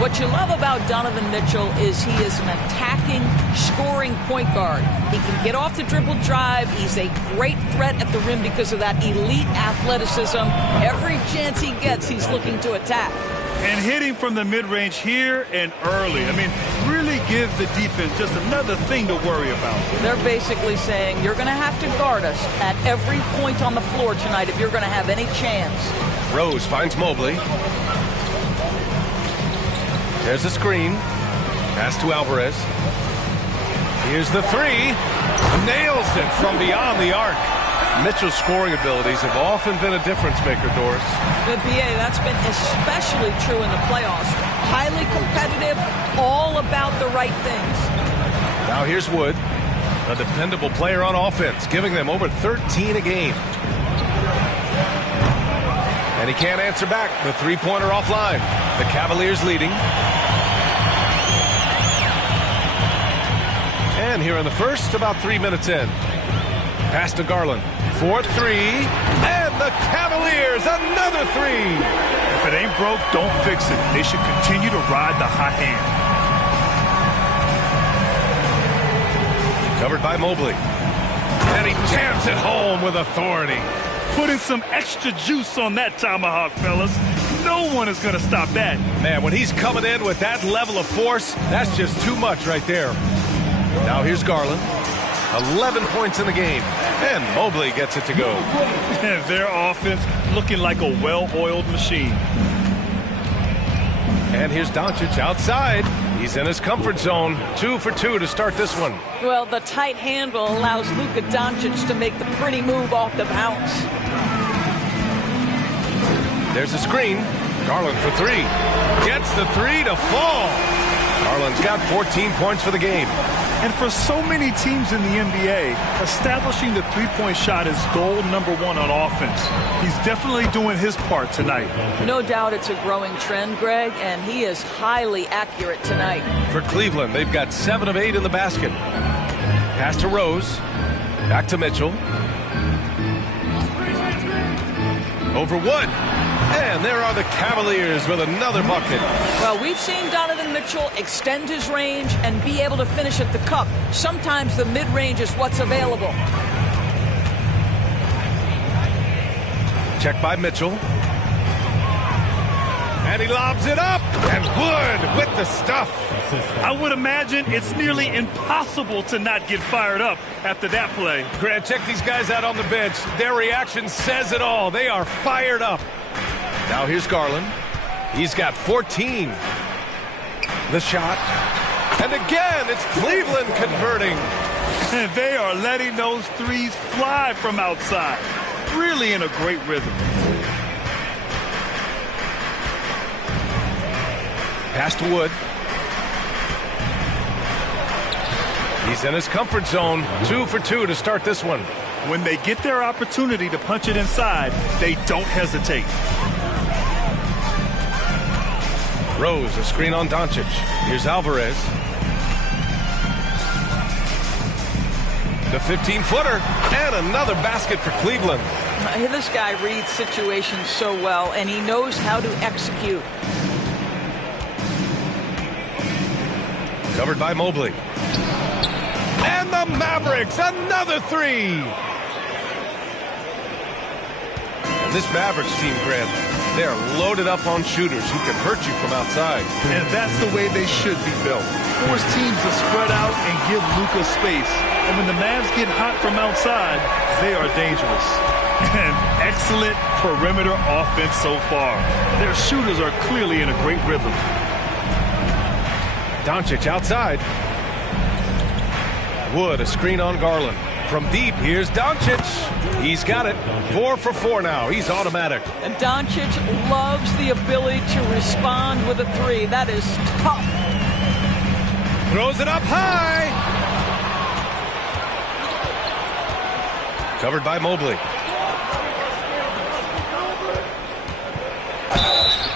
What you love about Donovan Mitchell is he is an attacking, scoring point guard. He can get off the dribble drive. He's a great threat at the rim because of that elite athleticism. Every chance he gets, he's looking to attack. And hitting from the mid-range here and early. I mean, really gives the defense just another thing to worry about. They're basically saying you're going to have to guard us at every point on the floor tonight if you're going to have any chance. Rose finds Mobley. There's a screen. Pass to Alvarez. Here's the 3. Nails it from beyond the arc. Mitchell's scoring abilities have often been a difference maker, Doris. The BA, that's been especially true in the playoffs. Highly competitive, all about the right things. Now here's Wood, a dependable player on offense, giving them over 13 a game. And he can't answer back. The three-pointer offline. The Cavaliers leading. And here in the first, about 3 minutes in. Pass to Garland. 4-3. And the Cavaliers, another 3. If it ain't broke, don't fix it. They should continue to ride the hot hand. Covered by Mobley. And he jams it home with authority. Putting some extra juice on that tomahawk, fellas. No one is going to stop that. Man, when he's coming in with that level of force, that's just too much right there. Now here's Garland. 11 points in the game. And Mobley gets it to go. And their offense looking like a well-oiled machine. And here's Doncic outside. He's in his comfort zone. 2 for 2 to start this one. Well, the tight handle allows Luka Doncic to make the pretty move off the bounce. There's a screen. Garland for 3. Gets the 3 to fall. Garland's got 14 points for the game. And for so many teams in the NBA, establishing the three-point shot is goal number 1 on offense. He's definitely doing his part tonight. No doubt it's a growing trend, Greg, and he is highly accurate tonight. For Cleveland, they've got 7 of 8 in the basket. Pass to Rose. Back to Mitchell. Over Wood. And there are the Cavaliers with another bucket. Well, we've seen Donovan Mitchell extend his range and be able to finish at the cup. Sometimes the mid-range is what's available. Check by Mitchell. And he lobs it up. And Wood with the stuff. I would imagine it's nearly impossible to not get fired up after that play. Grant, check these guys out on the bench. Their reaction says it all. They are fired up. Now here's Garland. He's got 14. The shot. And again, it's Cleveland converting. And they are letting those threes fly from outside. Really in a great rhythm. Pass to Wood. He's in his comfort zone. 2 for 2 to start this one. When they get their opportunity to punch it inside, they don't hesitate. Rose, a screen on Doncic. Here's Alvarez. The 15-footer. And another basket for Cleveland. This guy reads situations so well, and he knows how to execute. Covered by Mobley. And the Mavericks, another 3. And this Mavericks team, Grant, they are loaded up on shooters who can hurt you from outside. And that's the way they should be built. Force teams to spread out and give Luka space. And when the Mavs get hot from outside, they are dangerous. And excellent perimeter offense so far. Their shooters are clearly in a great rhythm. Doncic outside. Wood, a screen on Garland. From deep, here's Doncic. He's got it. 4 for 4 now. He's automatic. And Doncic loves the ability to respond with a three. That is tough. Throws it up high. Covered by Mobley.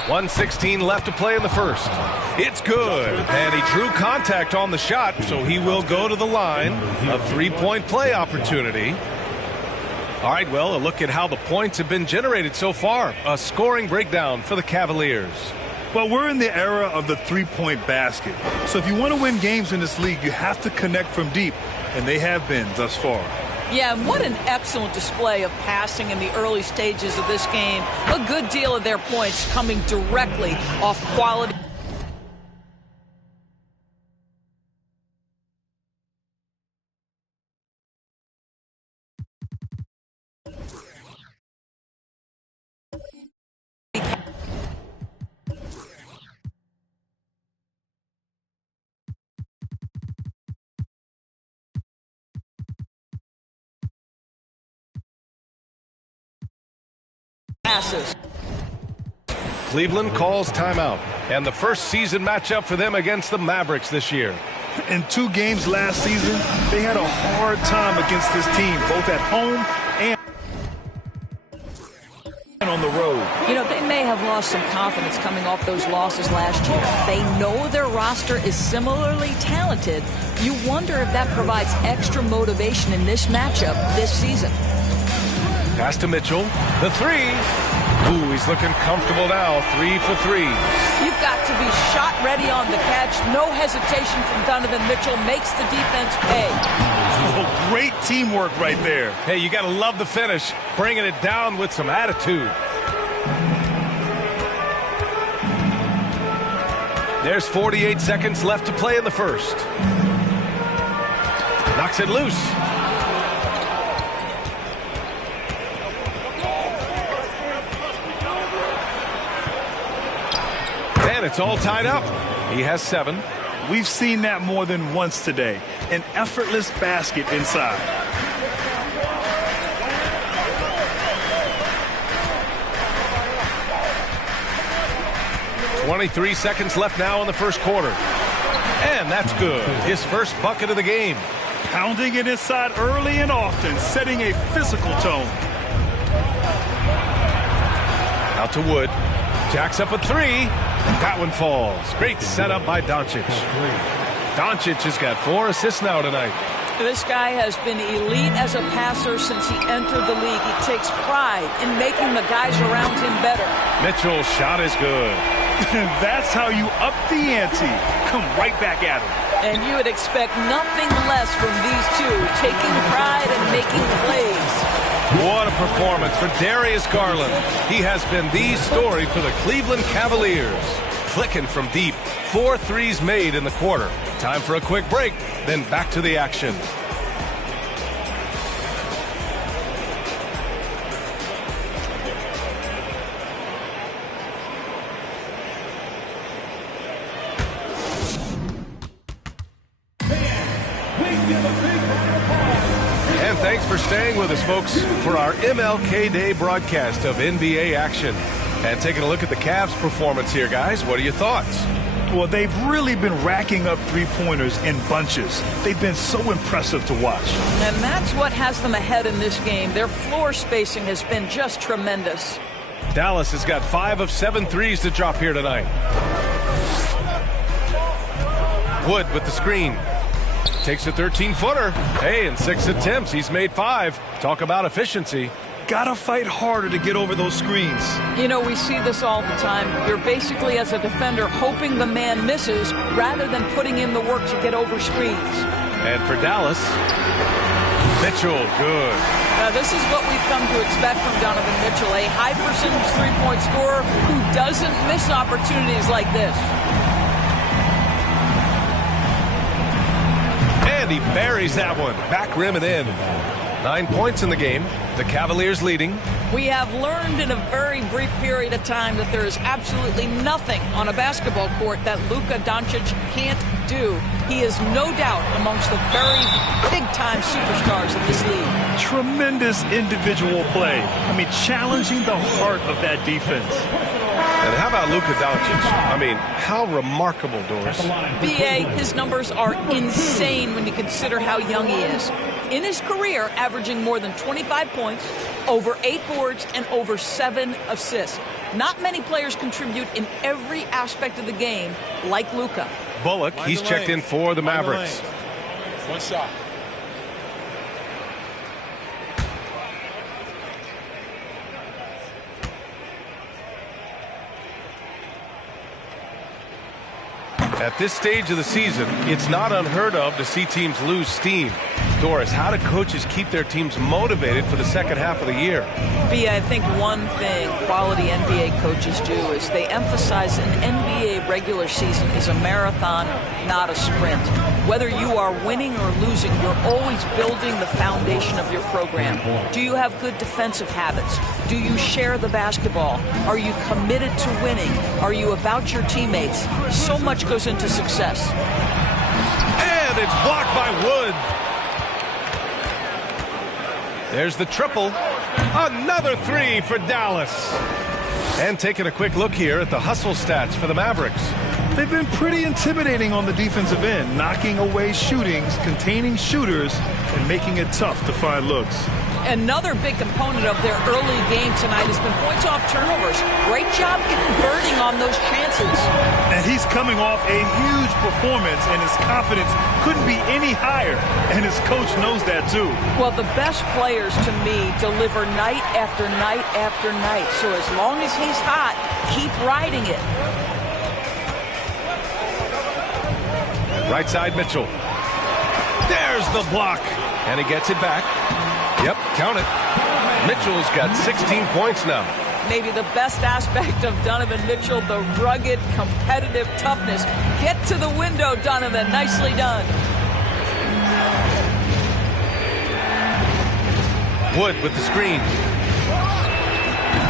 1:16 left to play in the first. It's good. And he drew contact on the shot, so he will go to the line. A three-point play opportunity. All right, well, a look at how the points have been generated so far. A scoring breakdown for the Cavaliers. Well, we're in the era of the three-point basket. So if you want to win games in this league, you have to connect from deep, and they have been thus far. Yeah, and what an excellent display of passing in the early stages of this game. A good deal of their points coming directly off quality. Passes. Cleveland calls timeout. And the first season matchup for them against the Mavericks this year. In 2 games last season, they had a hard time against this team, both at home and on the road. You know, they may have lost some confidence coming off those losses last year. They know their roster is similarly talented. You wonder if that provides extra motivation in this matchup this season. Pass to Mitchell. The three. Ooh, he's looking comfortable now. 3 for 3. You've got to be shot ready on the catch. No hesitation from Donovan Mitchell. Makes the defense pay. Oh, great teamwork right there. Hey, you got to love the finish. Bringing it down with some attitude. There's 48 seconds left to play in the first. Knocks it loose. And it's all tied up. He has 7. We've seen that more than once today. An effortless basket inside. .23 seconds left now in the first quarter. And that's good. His first bucket of the game. Pounding it inside early and often, setting a physical tone. Out to Wood. Jacks up a 3. That one falls. Great setup by Doncic. Doncic has got 4 assists now tonight. This guy has been elite as a passer since he entered the league. He takes pride in making the guys around him better. Mitchell's shot is good. That's how you up the ante. Come right back at him. And you would expect nothing less from these two, taking pride and making plays. What a performance for Darius Garland. He has been the story for the Cleveland Cavaliers. Clicking from deep. 4 threes made in the quarter. Time for a quick break, then back to the action. And thanks for staying with us, folks, for our MLK Day broadcast of NBA action. And taking a look at the Cavs' performance here, guys. What are your thoughts? Well, they've really been racking up three-pointers in bunches. They've been so impressive to watch. And that's what has them ahead in this game. Their floor spacing has been just tremendous. Dallas has got 5 of 7 threes to drop here tonight. Wood with the screen. Takes a 13-footer. Hey, in 6 attempts, he's made 5. Talk about efficiency. Gotta fight harder to get over those screens. You know, we see this all the time. You're basically, as a defender, hoping the man misses rather than putting in the work to get over screens. And for Dallas, Mitchell, good. Now, this is what we've come to expect from Donovan Mitchell, a high-percentage three-point scorer who doesn't miss opportunities like this. And he buries that one. Back rim and in. 9 points in the game. The Cavaliers leading. We have learned in a very brief period of time that there is absolutely nothing on a basketball court that Luka Doncic can't do. He is no doubt amongst the very big-time superstars of this tremendous individual play. I mean, challenging the heart of that defense. And how about Luka Doncic? I mean, how remarkable, Doris. B.A., his numbers are insane when you consider how young he is. In his career, averaging more than 25 points, over 8 boards, and over 7 assists. Not many players contribute in every aspect of the game like Luka. Bullock, he's checked in for the Mavericks. One shot. At this stage of the season, it's not unheard of to see teams lose steam. Doris, how do coaches keep their teams motivated for the second half of the year? I think one thing quality NBA coaches do is they emphasize an NBA regular season is a marathon, not a sprint. Whether you are winning or losing, you're always building the foundation of your program. Do you have good defensive habits? Do you share the basketball? Are you committed to winning? Are you about your teammates? So much goes into success. And it's blocked by Wood. There's the triple. Another 3 for Dallas. And taking a quick look here at the hustle stats for the Mavericks. They've been pretty intimidating on the defensive end, knocking away shootings, containing shooters, and making it tough to find looks. Another big component of their early game tonight has been points off turnovers. Great job converting on those chances. And he's coming off a huge performance, and his confidence couldn't be any higher. And his coach knows that, too. Well, the best players, to me, deliver night after night after night. So as long as he's hot, keep riding it. Right side, Mitchell. There's the block. And he gets it back. Yep, count it. Mitchell's got 16 points now. Maybe the best aspect of Donovan Mitchell, the rugged, competitive toughness. Get to the window, Donovan. Nicely done. Wood with the screen.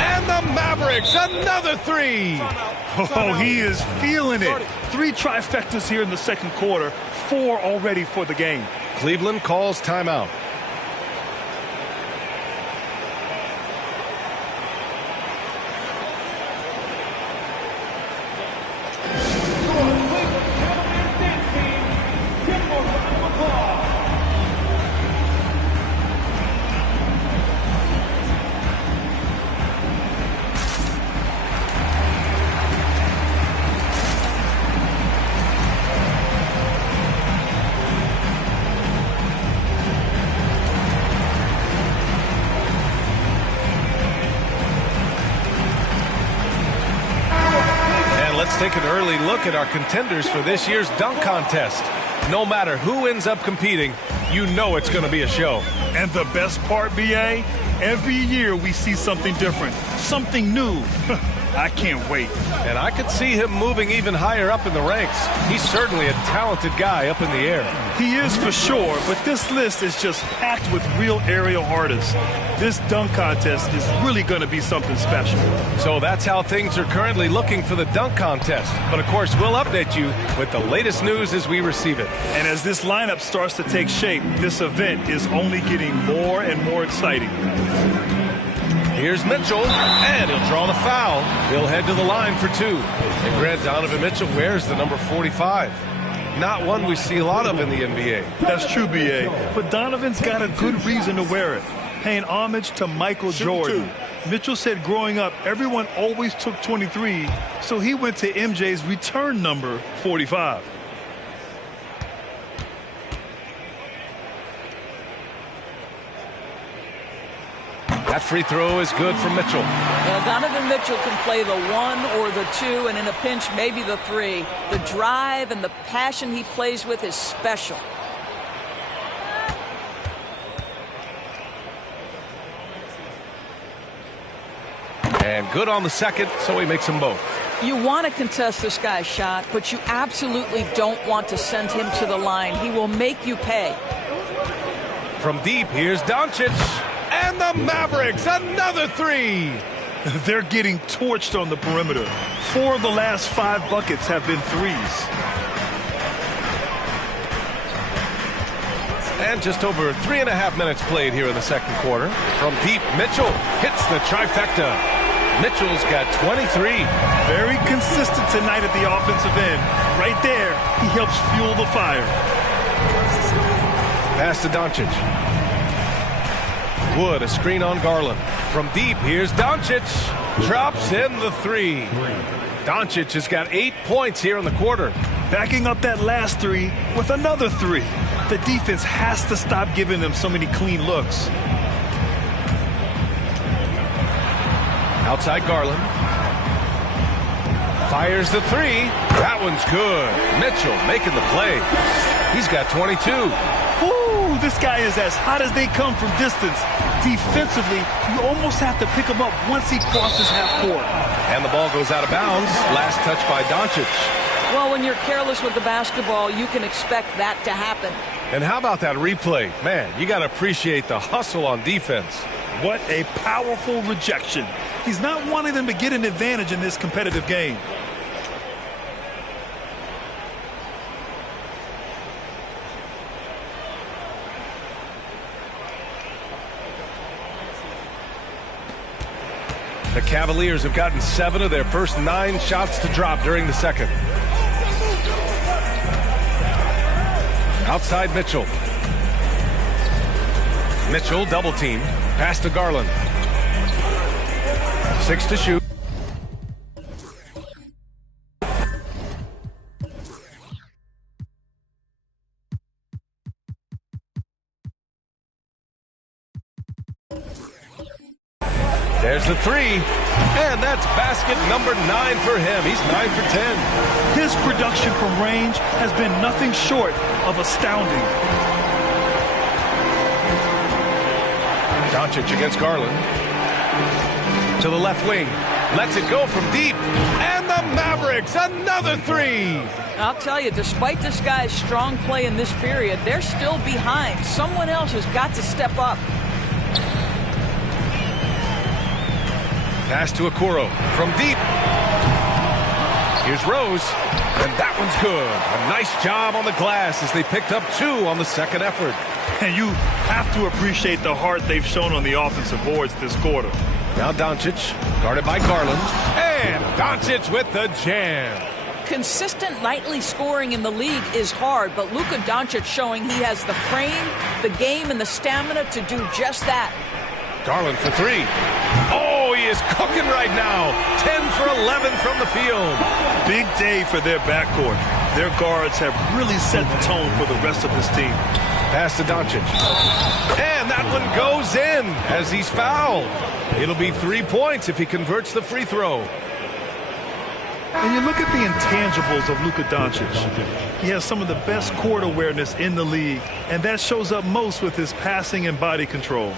And the Mavericks, another 3. Oh, he is feeling it. 3 trifectas here in the second quarter, 4 already for the game. Cleveland calls timeout. Take an early look at our contenders for this year's dunk contest. No matter who ends up competing, you know it's going to be a show. And the best part, B.A., every year we see something different, something new. I can't wait. And I could see him moving even higher up in the ranks. He's certainly a talented guy up in the air. He is for sure, but this list is just packed with real aerial artists. This dunk contest is really going to be something special. So that's how things are currently looking for the dunk contest. But of course, we'll update you with the latest news as we receive it. And as this lineup starts to take shape, this event is only getting more and more exciting. Here's Mitchell, and he'll draw the foul. He'll head to the line for 2. And Grant, Donovan Mitchell wears the number 45. Not one we see a lot of in the NBA. That's true, B.A., but Donovan's got a good reason to wear it, paying homage to Michael Jordan. Mitchell said growing up, everyone always took 23, so he went to MJ's return number, 45. That free throw is good for Mitchell. Well, Donovan Mitchell can play the 1 or the 2, and in a pinch, maybe the 3. The drive and the passion he plays with is special. And good on the second, so he makes them both. You want to contest this guy's shot, but you absolutely don't want to send him to the line. He will make you pay. From deep, here's Doncic. And the Mavericks, another 3. They're getting torched on the perimeter. 4 of the last 5 buckets have been threes. And just over 3.5 minutes played here in the second quarter. From deep, Mitchell hits the trifecta. Mitchell's got 23. Very consistent tonight at the offensive end. Right there, he helps fuel the fire. Pass to Doncic. Wood, a screen on Garland. From deep, here's Doncic. Drops in the three. Doncic has got 8 points here in the quarter. Backing up that last three with another three. The defense has to stop giving them so many clean looks. Outside Garland. Fires the three. That one's good. Mitchell making the play. He's got 22. Ooh, this guy is as hot as they come from distance. Defensively, you almost have to pick him up once he crosses half court. And the ball goes out of bounds. Last touch by Doncic. Well, when you're careless with the basketball, you can expect that to happen. And how about that replay? Man, you got to appreciate the hustle on defense. What a powerful rejection. He's not wanting them to get an advantage in this competitive game. The Cavaliers have gotten 7 of their first 9 shots to drop during the second. Outside Mitchell. Mitchell double team. Pass to Garland. 6 to shoot. There's the three, and that's basket number 9 for him. He's 9 for 10. His production from range has been nothing short of astounding. Doncic against Garland. To the left wing. Lets it go from deep. And the Mavericks, another three. I'll tell you, despite this guy's strong play in this period, they're still behind. Someone else has got to step up. Pass to Okoro from deep. Here's Rose, and that one's good. A nice job on the glass as they picked up 2 on the second effort. And you have to appreciate the heart they've shown on the offensive boards this quarter. Now Doncic, guarded by Garland, and Doncic with the jam. Consistent nightly scoring in the league is hard, but Luka Doncic showing he has the frame, the game, and the stamina to do just that. Garland for 3. Oh, he is cooking right now. 10 for 11 from the field. Big day for their backcourt. Their guards have really set the tone for the rest of this team. Pass to Doncic. And that one goes in as he's fouled. It'll be 3 points if he converts the free throw. And you look at the intangibles of Luka Doncic. He has some of the best court awareness in the league, and that shows up most with his passing and body control.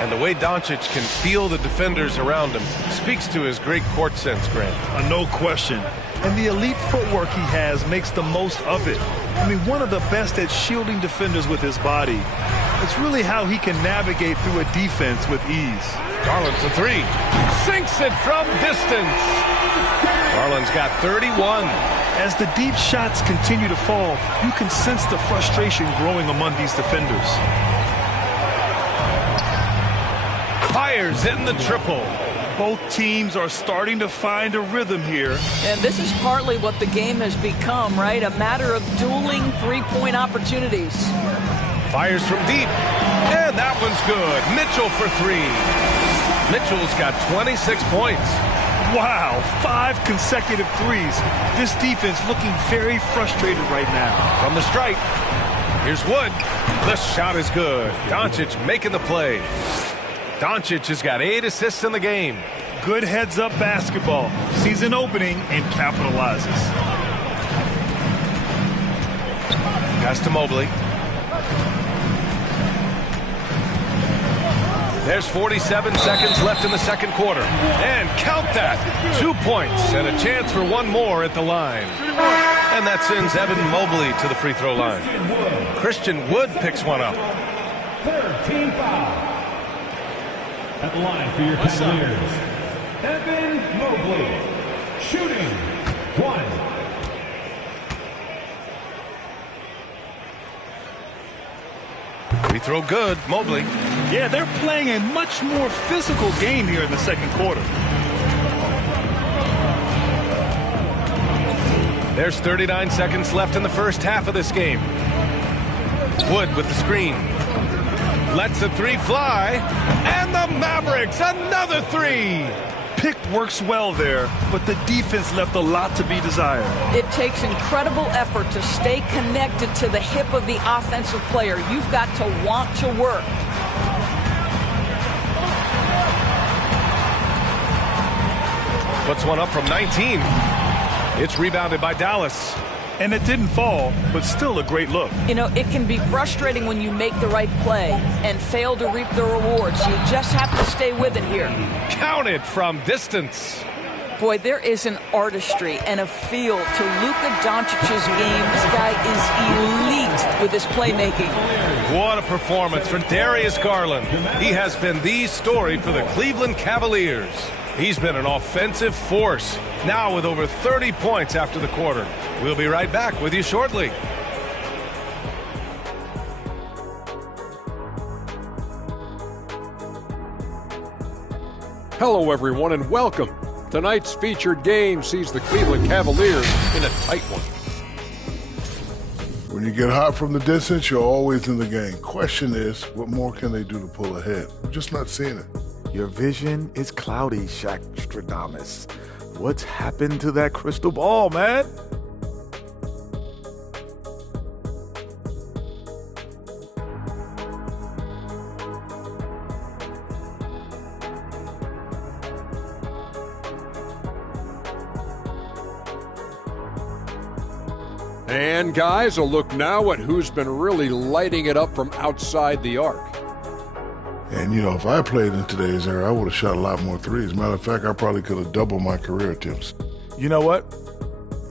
And the way Doncic can feel the defenders around him speaks to his great court sense, Grant. No question. And the elite footwork he has makes the most of it. I mean, one of the best at shielding defenders with his body. It's really how he can navigate through a defense with ease. Garland for 3. Sinks it from distance. Garland's got 31. As the deep shots continue to fall, you can sense the frustration growing among these defenders. Fires in the triple. Both teams are starting to find a rhythm here. And this is partly what the game has become, right? A matter of dueling three-point opportunities. Fires from deep. And that one's good. Mitchell for 3. Mitchell's got 26 points. Wow, 5 consecutive threes. This defense looking very frustrated right now. From the stripe. Here's Wood. The shot is good. Doncic making the play. Doncic has got 8 assists in the game. Good heads-up basketball. Sees an opening and capitalizes. Pass to Mobley. There's 47 seconds left in the second quarter. And count that, 2 points and a chance for one more at the line. And that sends Evan Mobley to the free throw line. Christian Wood picks one up. Third team foul. At the line for your Cavaliers, Evan Mobley, shooting 1. Free throw good, Mobley. Yeah, they're playing a much more physical game here in the second quarter. There's 39 seconds left in the first half of this game. Wood with the screen. Lets the three fly. And the Mavericks, another three. Pick works well there, but the defense left a lot to be desired. It takes incredible effort to stay connected to the hip of the offensive player. You've got to want to work. Puts one up from 19. It's rebounded by Dallas. And it didn't fall, but still a great look. You know, it can be frustrating when you make the right play and fail to reap the rewards. You just have to stay with it here. Counted from distance. Boy, there is an artistry and a feel to Luka Doncic's game. This guy is elite with his playmaking. What a performance for Darius Garland. He has been the story for the Cleveland Cavaliers. He's been an offensive force, now with over 30 points after the quarter. We'll be right back with you shortly. Hello, everyone, and welcome. Tonight's featured game sees the Cleveland Cavaliers in a tight one. When you get hot from the distance, you're always in the game. Question is, what more can they do to pull ahead? We're just not seeing it. Your vision is cloudy, Shaqstradamus. What's happened to that crystal ball, man? And guys, a look now at who's been really lighting it up from outside the arc. And, you know, if I played in today's era, I would have shot a lot more threes. Matter of fact, I probably could have doubled my career attempts. You know what?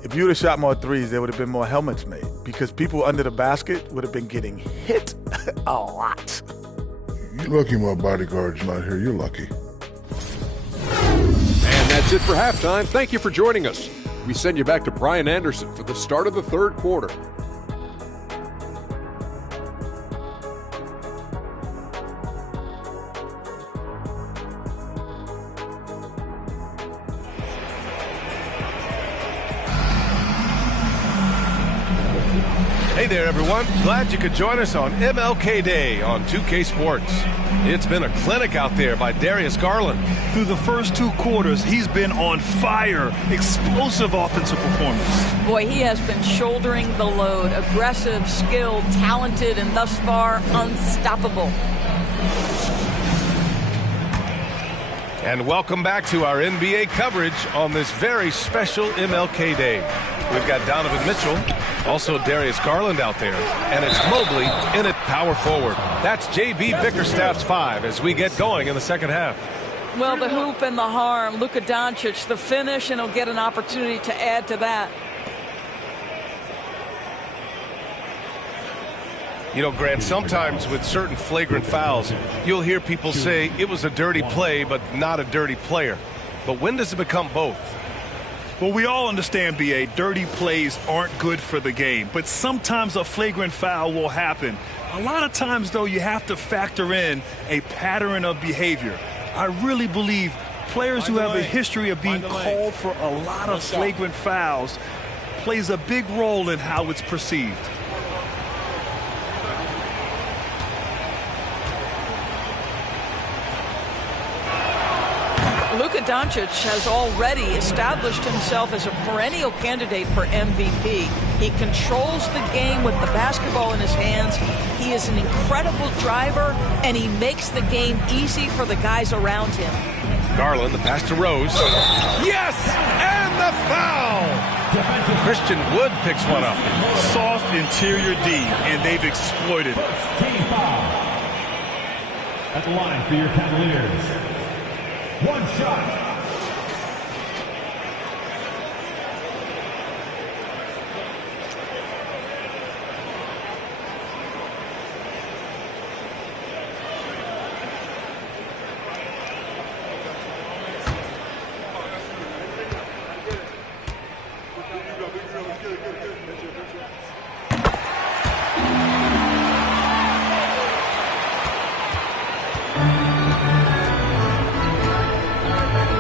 If you would have shot more threes, there would have been more helmets made because people under the basket would have been getting hit a lot. You're lucky my bodyguard's not here. You're lucky. And that's it for halftime. Thank you for joining us. We send you back to Brian Anderson for the start of the third quarter. Hey there, everyone. Glad you could join us on MLK Day on 2K Sports. It's been a clinic out there by Darius Garland. Through the first 2 quarters, he's been on fire. Explosive offensive performance. Boy, he has been shouldering the load. Aggressive, skilled, talented, and thus far, unstoppable. And welcome back to our NBA coverage on this very special MLK Day. We've got Donovan Mitchell, also Darius Garland out there, and it's Mobley in at power forward. That's J.B. Bickerstaff's 5 as we get going in the second half. Well, the hoop and the harm, Luka Doncic, the finish, and he'll get an opportunity to add to that. You know, Grant, sometimes with certain flagrant fouls, you'll hear people say it was a dirty play, but not a dirty player. But when does it become both? Well, we all understand, B.A., dirty plays aren't good for the game, but sometimes a flagrant foul will happen. A lot of times, though, you have to factor in a pattern of behavior. I really believe players who have a history of being called for a lot of flagrant fouls plays a big role in how it's perceived. Luka Doncic has already established himself as a perennial candidate for MVP. He controls the game with the basketball in his hands. He is an incredible driver, and he makes the game easy for the guys around him. Garland, the pass to Rose. Yes! And the foul! Christian Wood picks one up. Soft interior D, and they've exploited it. at the line for your Cavaliers. One shot.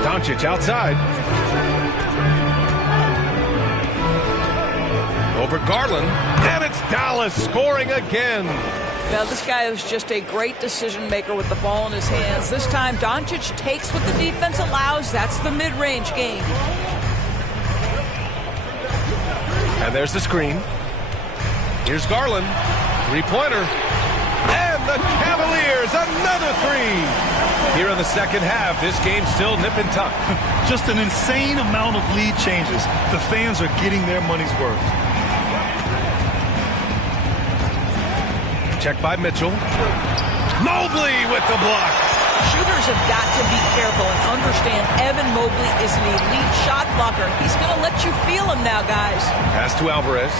Doncic outside. Over Garland. And it's Dallas scoring again. Now, this guy is just a great decision maker with the ball in his hands. This time, Doncic takes what the defense allows. That's the mid-range game. And there's the screen. Here's Garland. Three-pointer. And the Cavaliers, another three. Here in the second half, this game's still nip and tuck. Just an insane amount of lead changes. The fans are getting their money's worth. Check by Mitchell. Mobley with the block. Shooters have got to be careful and understand Evan Mobley is an elite shot blocker. He's going to let you feel him now, guys. Pass to Alvarez.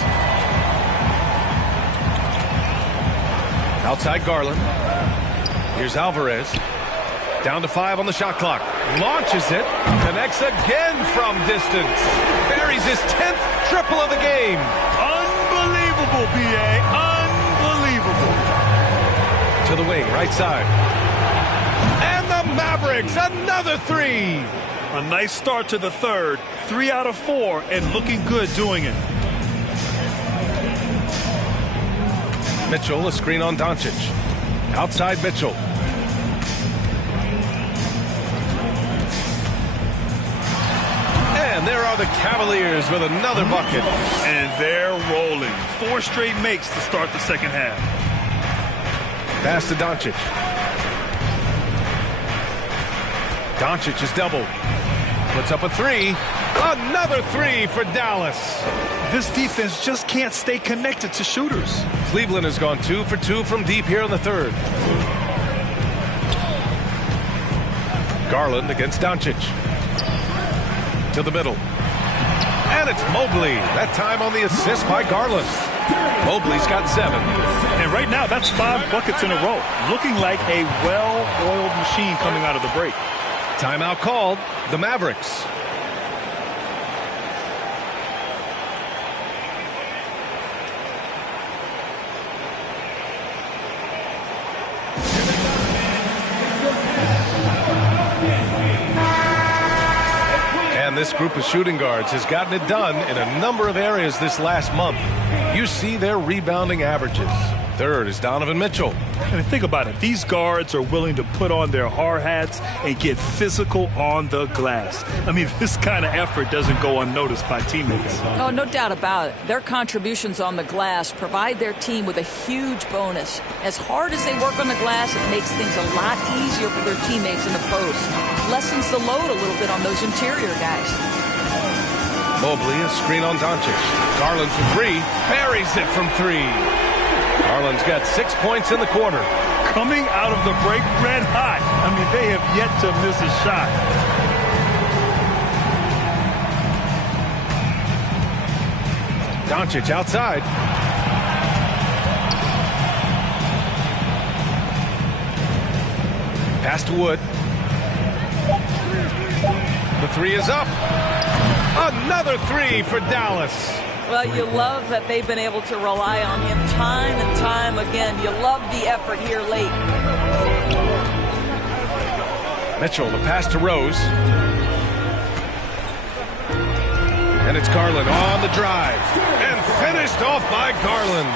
Outside Garland. Here's Alvarez. Down to 5 on the shot clock. Launches it. Connects again from distance. Buries his 10th triple of the game. Unbelievable, B.A. Unbelievable. To the wing, right side. And the Mavericks, another three. A nice start to the third. 3 out of 4 and looking good doing it. Mitchell, a screen on Doncic. Outside Mitchell. And there are the Cavaliers with another bucket. And they're rolling. 4 straight makes to start the second half. Pass to Doncic. Doncic is doubled. Puts up a three. Another three for Dallas. This defense just can't stay connected to shooters. Cleveland has gone 2 for 2 from deep here in the third. Garland against Doncic. To the middle. And it's Mobley. That time on the assist by Garland. Mobley's got 7. And right now, that's 5 buckets in a row. Looking like a well-oiled machine coming out of the break. Timeout called. The Mavericks. And this group of shooting guards has gotten it done in a number of areas this last month. You see their rebounding averages. Third is Donovan Mitchell. And think about it. These guards are willing to put on their hard hats and get physical on the glass. I mean, this kind of effort doesn't go unnoticed by teammates. Oh, no doubt about it. Their contributions on the glass provide their team with a huge bonus. As hard as they work on the glass, it makes things a lot easier for their teammates in the post. Lessens the load a little bit on those interior guys. Mobley, a screen on Doncic. Garland for 3. Buries it from 3. Garland's got 6 points in the quarter. Coming out of the break red hot. I mean, they have yet to miss a shot. Doncic outside. Pass to Wood. The 3 is up. Another 3 for Dallas. Well, you love that they've been able to rely on him time and time again. You love the effort here late. Mitchell, the pass to Rose. And it's Garland on the drive. And finished off by Garland.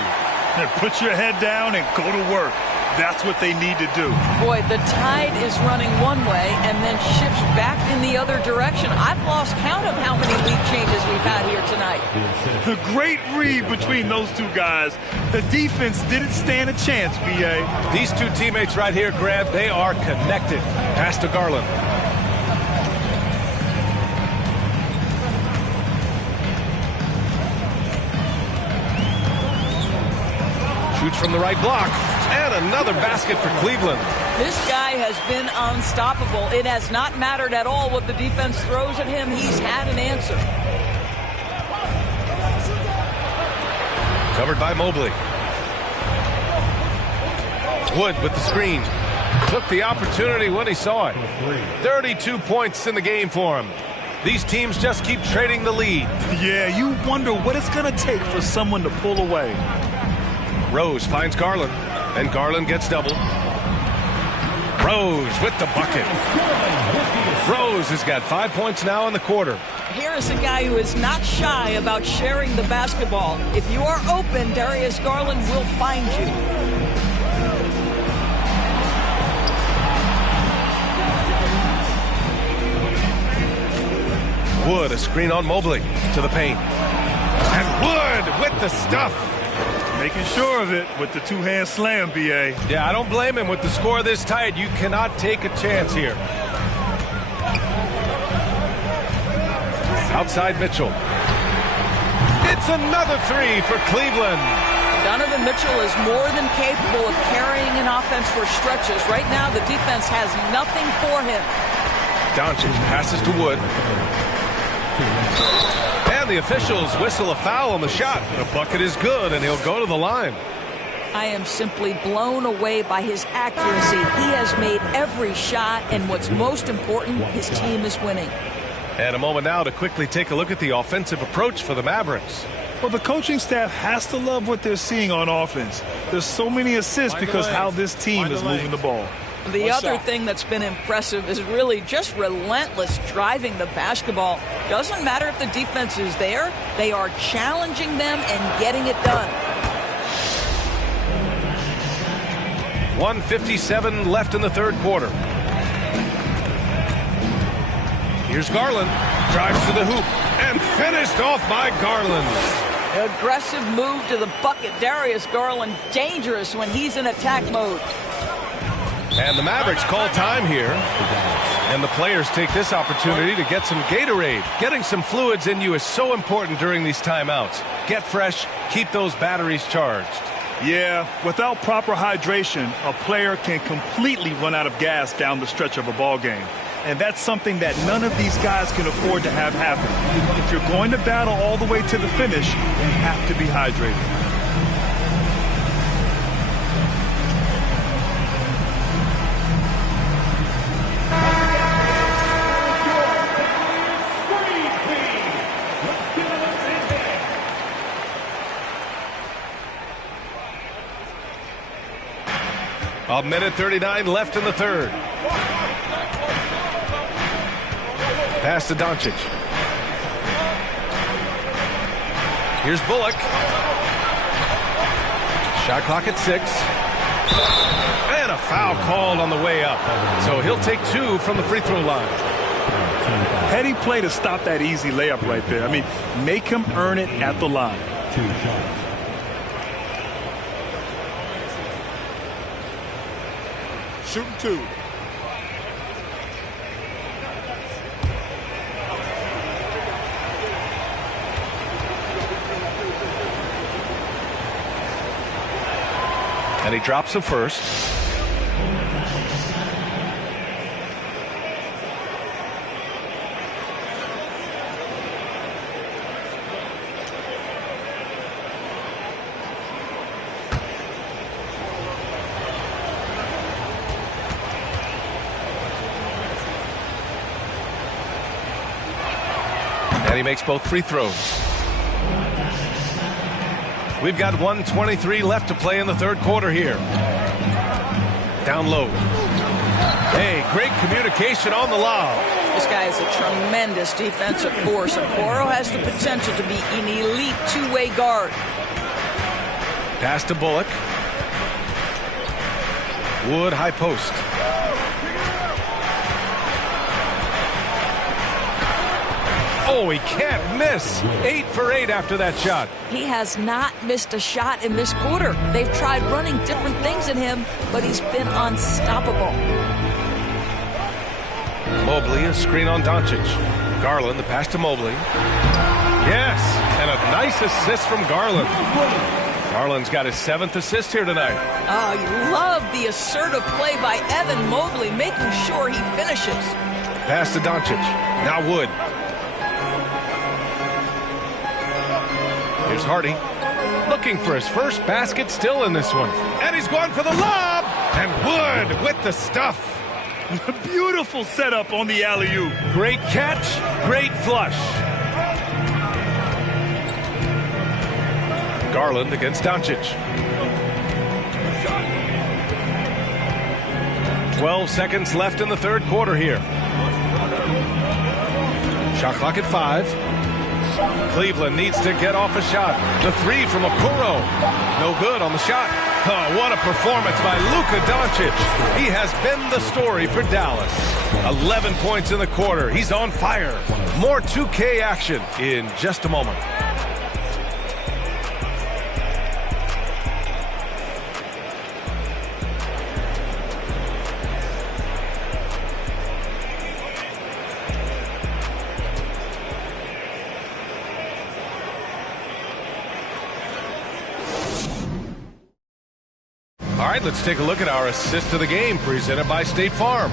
And put your head down and go to work. That's what they need to do. Boy, the tide is running one way and then shifts back in the other direction. I've lost count of how many lead changes we've had here tonight. The great read between those two guys. The defense didn't stand a chance, B.A. These two teammates right here, Grant, they are connected. Pass to Garland. Shoots from the right block. And another basket for Cleveland. This guy has been unstoppable. It has not mattered at all what the defense throws at him. He's had an answer. Covered by Mobley. Wood with the screen. Took the opportunity when he saw it. 32 points in the game for him. These teams just keep trading the lead. Yeah, you wonder what it's going to take for someone to pull away. Rose finds Garland, and Garland gets doubled. Rose with the bucket. Rose has got 5 points now in the quarter. Here is a guy who is not shy about sharing the basketball. If you are open, Darius Garland will find you. Wood, a screen on Mobley to the paint. And Wood with the stuff. Making sure of it with the two-hand slam, B.A. Yeah, I don't blame him with the score this tight. You cannot take a chance here. Outside Mitchell. It's another three for Cleveland. Donovan Mitchell is more than capable of carrying an offense for stretches. Right now, the defense has nothing for him. Doncic passes to Wood. And the officials whistle a foul on the shot. The bucket is good, and he'll go to the line. I am simply blown away by his accuracy. He has made every shot, and what's most important, his team is winning. And a moment now to quickly take a look at the offensive approach for the Mavericks. Well, the coaching staff has to love what they're seeing on offense. There's so many assists because how this team is moving the ball. The other thing that's been impressive is really just relentless driving the basketball. Doesn't matter if the defense is there, they are challenging them and getting it done. 1:57 left in the third quarter. Here's Garland. Drives to the hoop and finished off by Garland. Aggressive move to the bucket. Darius Garland dangerous when he's in attack mode. And the Mavericks call time here. And the players take this opportunity to get some Gatorade. Getting some fluids in you is so important during these timeouts. Get fresh, keep those batteries charged. Yeah, without proper hydration, a player can completely run out of gas down the stretch of a ball game. And that's something that none of these guys can afford to have happen. If you're going to battle all the way to the finish, you have to be hydrated. A minute 39 left in the third. Pass to Doncic. Here's Bullock. Shot clock at 6. And a foul called on the way up. So he'll take 2 from the free throw line. Heady play to stop that easy layup right there. I mean, make him earn it at the line. 2 shots. Shooting 2. And he drops the first. And he makes both free throws. We've got 1:23 left to play in the third quarter here. Down low. Hey, great communication on the lob. This guy is a tremendous defensive force. Okoro has the potential to be an elite two-way guard. Pass to Bullock. Wood high post. Oh, he can't miss. 8 for 8 after that shot. He has not missed a shot in this quarter. They've tried running different things at him, but he's been unstoppable. Mobley, a screen on Doncic. Garland, the pass to Mobley. Yes, and a nice assist from Garland. Garland's got his 7th assist here tonight. Oh, you love the assertive play by Evan Mobley, making sure he finishes. Pass to Doncic. Now Wood. Here's Hardy. Looking for his first basket still in this one. And he's going for the lob. And Wood with the stuff. Beautiful setup on the alley-oop. Great catch, great flush. Garland against Doncic. 12 seconds left in the third quarter here. Shot clock at 5. Cleveland needs to get off a shot. The 3 from Okoro. No good on the shot. Oh, what a performance by Luka Doncic. He has been the story for Dallas. 11 points in the quarter. He's on fire. More 2K action in just a moment. All right, let's take a look at our assist of the game presented by State Farm.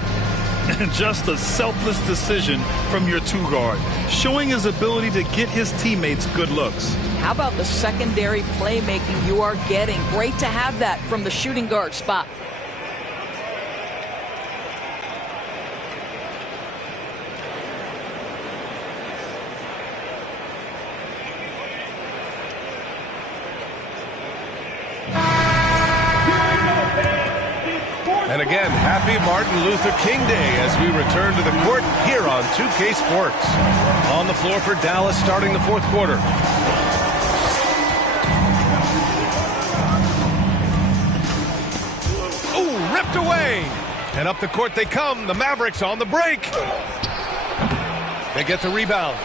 Just a selfless decision from your 2-guard, showing his ability to get his teammates good looks. How about the secondary playmaking you are getting? Great to have that from the shooting guard spot. And again, happy Martin Luther King Day as we return to the court here on 2K Sports. On the floor for Dallas starting the fourth quarter. Ooh, ripped away. And up the court they come. The Mavericks on the break. They get the rebound.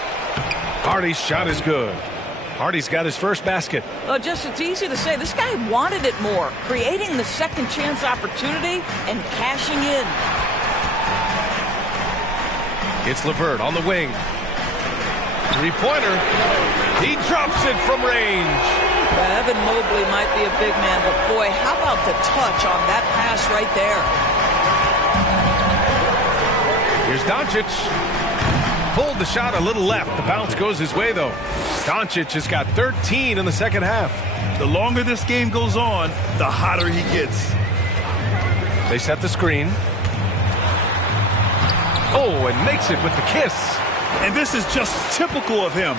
Hardy's shot is good. Hardy's got his first basket. Well, it's easy to say. This guy wanted it more, creating the second chance opportunity and cashing in. It's LeVert on the wing. Three-pointer. He drops it from range. Evan Mobley might be a big man, but boy, how about the touch on that pass right there? Here's Doncic. Pulled the shot a little left. The bounce goes his way, though. Doncic has got 13 in the second half. The longer this game goes on, the hotter he gets. They set the screen. Oh, and makes it with the kiss. And this is just typical of him.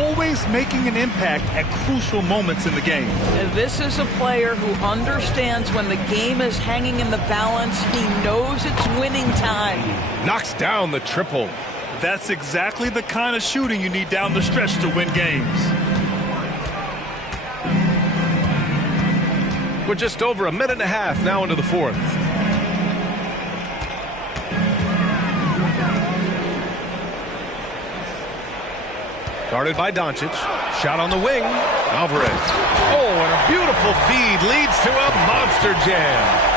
Always making an impact at crucial moments in the game. And this is a player who understands when the game is hanging in the balance. He knows it's winning time. Knocks down the triple. That's exactly the kind of shooting you need down the stretch to win games. We're just over a minute and a half now into the fourth. Guarded by Doncic. Shot on the wing. Alvarez. Oh, and a beautiful feed leads to a monster jam.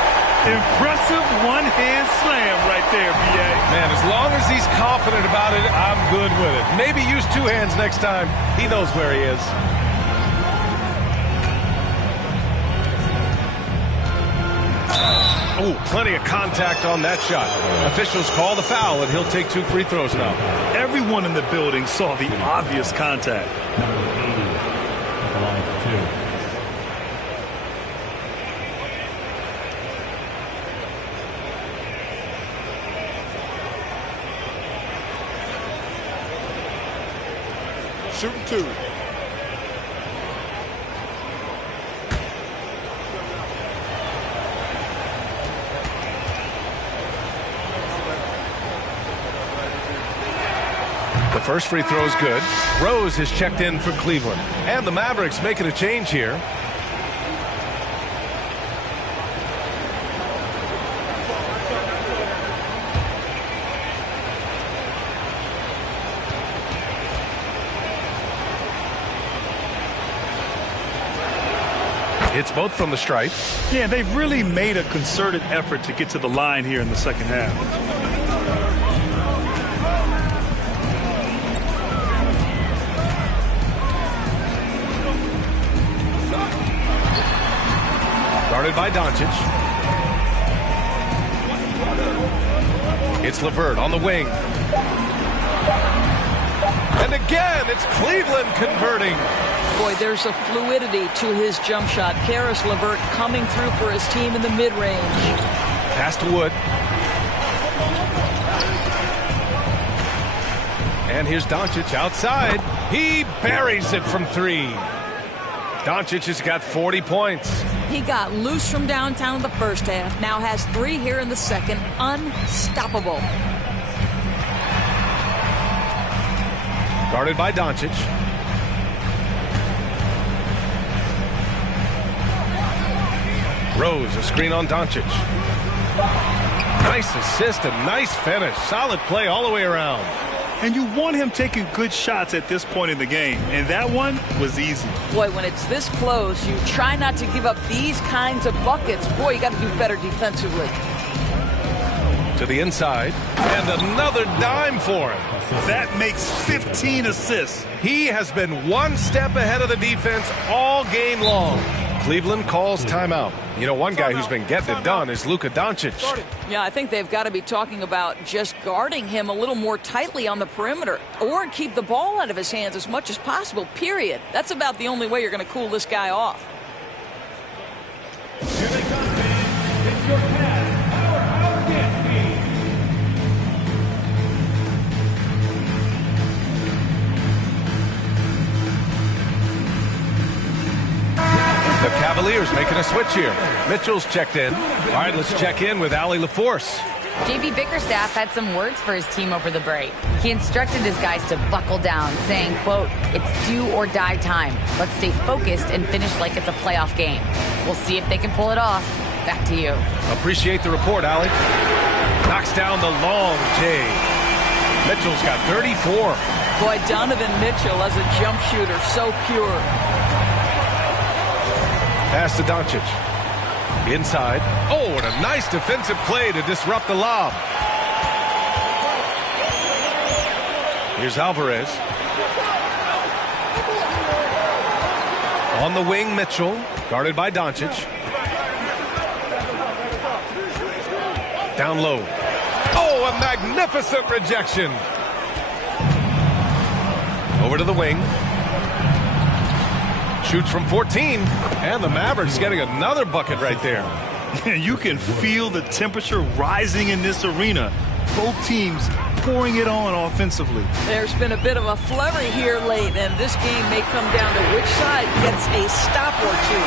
Impressive one-hand slam right there, B.A. Man, as long as he's confident about it, I'm good with it. Maybe use 2 hands next time. He knows where he is. Oh, plenty of contact on that shot. Officials call the foul, and he'll take 2 free throws now. Everyone in the building saw the obvious contact. Shooting 2. The first free throw is good. Rose has checked in for Cleveland. And the Mavericks making a change here. It's both from the stripe. Yeah, they've really made a concerted effort to get to the line here in the second half. Guarded by Doncic. It's LeVert on the wing. And again, it's Cleveland converting. Boy, there's a fluidity to his jump shot. Caris LeVert coming through for his team in the mid-range. Pass to Wood. And here's Doncic outside. He buries it from 3. Doncic has got 40 points. He got loose from downtown in the first half. Now has 3 here in the second. Unstoppable. Guarded by Doncic. Rose, a screen on Doncic. Nice assist and nice finish. Solid play all the way around. And you want him taking good shots at this point in the game. And that one was easy. Boy, when it's this close, you try not to give up these kinds of buckets. Boy, you got to do better defensively. To the inside. And another dime for him. That makes 15 assists. He has been one step ahead of the defense all game long. Cleveland calls timeout. You know, one guy who's been getting it done is Luka Doncic. Yeah, I think they've got to be talking about just guarding him a little more tightly on the perimeter or keep the ball out of his hands as much as possible, period. That's about the only way you're going to cool this guy off. Here they come, man. It's your Cavs Powerhouse Dance Team. The Cavaliers making a switch here. Mitchell's checked in. All right, let's check in with Allie LaForce. JB Bickerstaff had some words for his team over the break. He instructed his guys to buckle down, saying, quote, "It's do or die time. Let's stay focused and finish like it's a playoff game. We'll see if they can pull it off." Back to you. Appreciate the report, Allie. Knocks down the long J. Mitchell's got 34. Boy, Donovan Mitchell as a jump shooter, so pure. Pass to Doncic. Inside. Oh, and a nice defensive play to disrupt the lob. Here's Alvarez. On the wing, Mitchell. Guarded by Doncic. Down low. Oh, a magnificent rejection. Over to the wing. Shoots from 14, and the Mavericks getting another bucket right there. You can feel the temperature rising in this arena. Both teams pouring it on offensively. There's been a bit of a flurry here late, and this game may come down to which side gets a stop or two.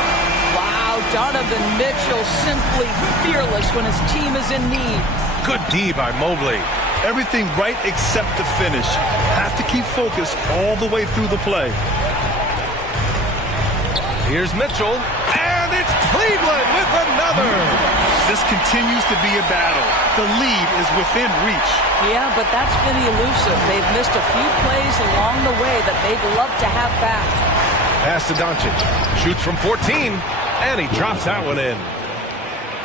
Wow, Donovan Mitchell simply fearless when his team is in need. Good D by Mobley. Everything right except the finish. Have to keep focused all the way through the play. Here's Mitchell, and it's Cleveland with another. This continues to be a battle. The lead is within reach. Yeah, but that's been elusive. They've missed a few plays along the way that they'd love to have back. Pass to Doncic. Shoots from 14, and he drops that one in.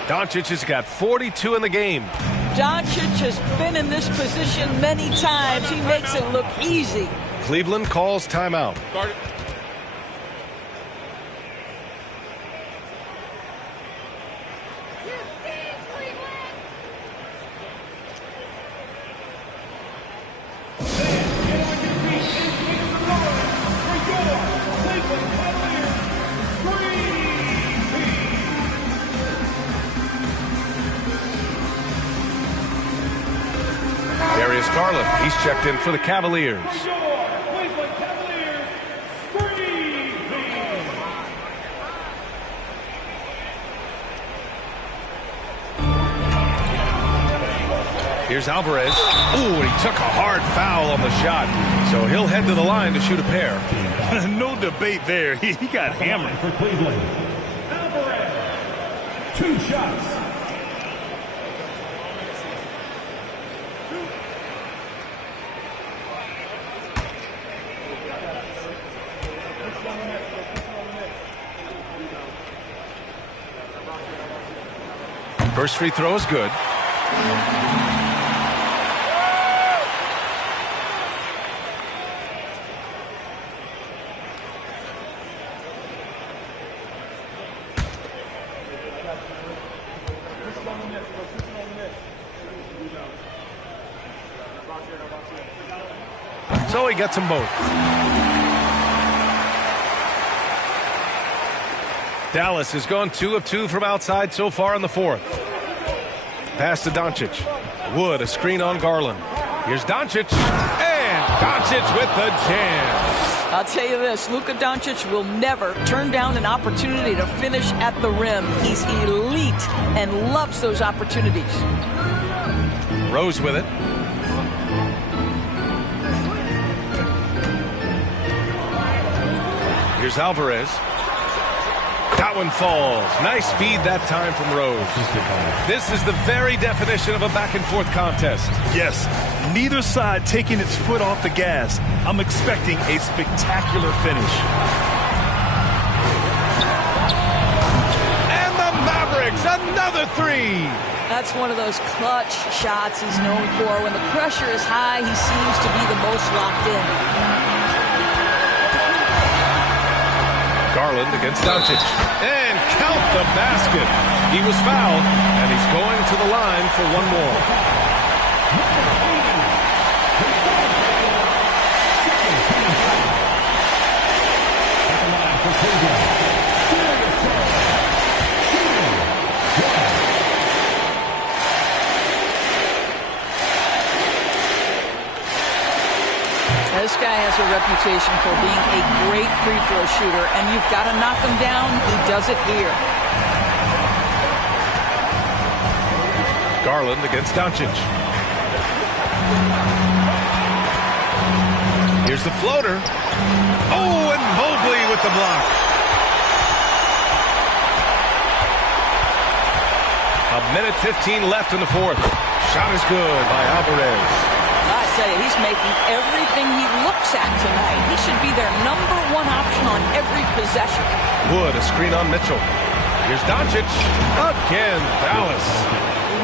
Doncic has got 42 in the game. Doncic has been in this position many times. He makes it look easy. Cleveland calls timeout. Darius Garland, he's checked in for the Cavaliers. Here's Alvarez. Ooh, and he took a hard foul on the shot. So he'll head to the line to shoot a pair. No debate there. He got hammered. For Cleveland, Alvarez, 2 shots. First free throw is good. So he gets them both. Dallas has gone 2 of 2 from outside so far in the fourth. Pass to Doncic. Wood, a screen on Garland. Here's Doncic, and Doncic with the jam. I'll tell you this, Luka Doncic will never turn down an opportunity to finish at the rim. He's elite and loves those opportunities. Rose with it. Here's Alvarez. That one falls. Nice feed that time from Rose. This is the very definition of a back-and-forth contest. Yes, neither side taking its foot off the gas. I'm expecting a spectacular finish. And the Mavericks, another three. That's one of those clutch shots he's known for. When the pressure is high, he seems to be the most locked in. Garland against Doncic. And count the basket. He was fouled, and he's going to the line for one more. This guy has a reputation for being a great free throw shooter, and you've got to knock him down. He does it here. Garland against Doncic. Here's the floater. Oh, and Mobley with the block. A minute 15 left in the fourth. Shot is good by Alvarez. I tell you, he's making everything he looks at tonight. He should be their number one option on every possession. Wood, a screen on Mitchell. Here's Doncic. Again, Dallas.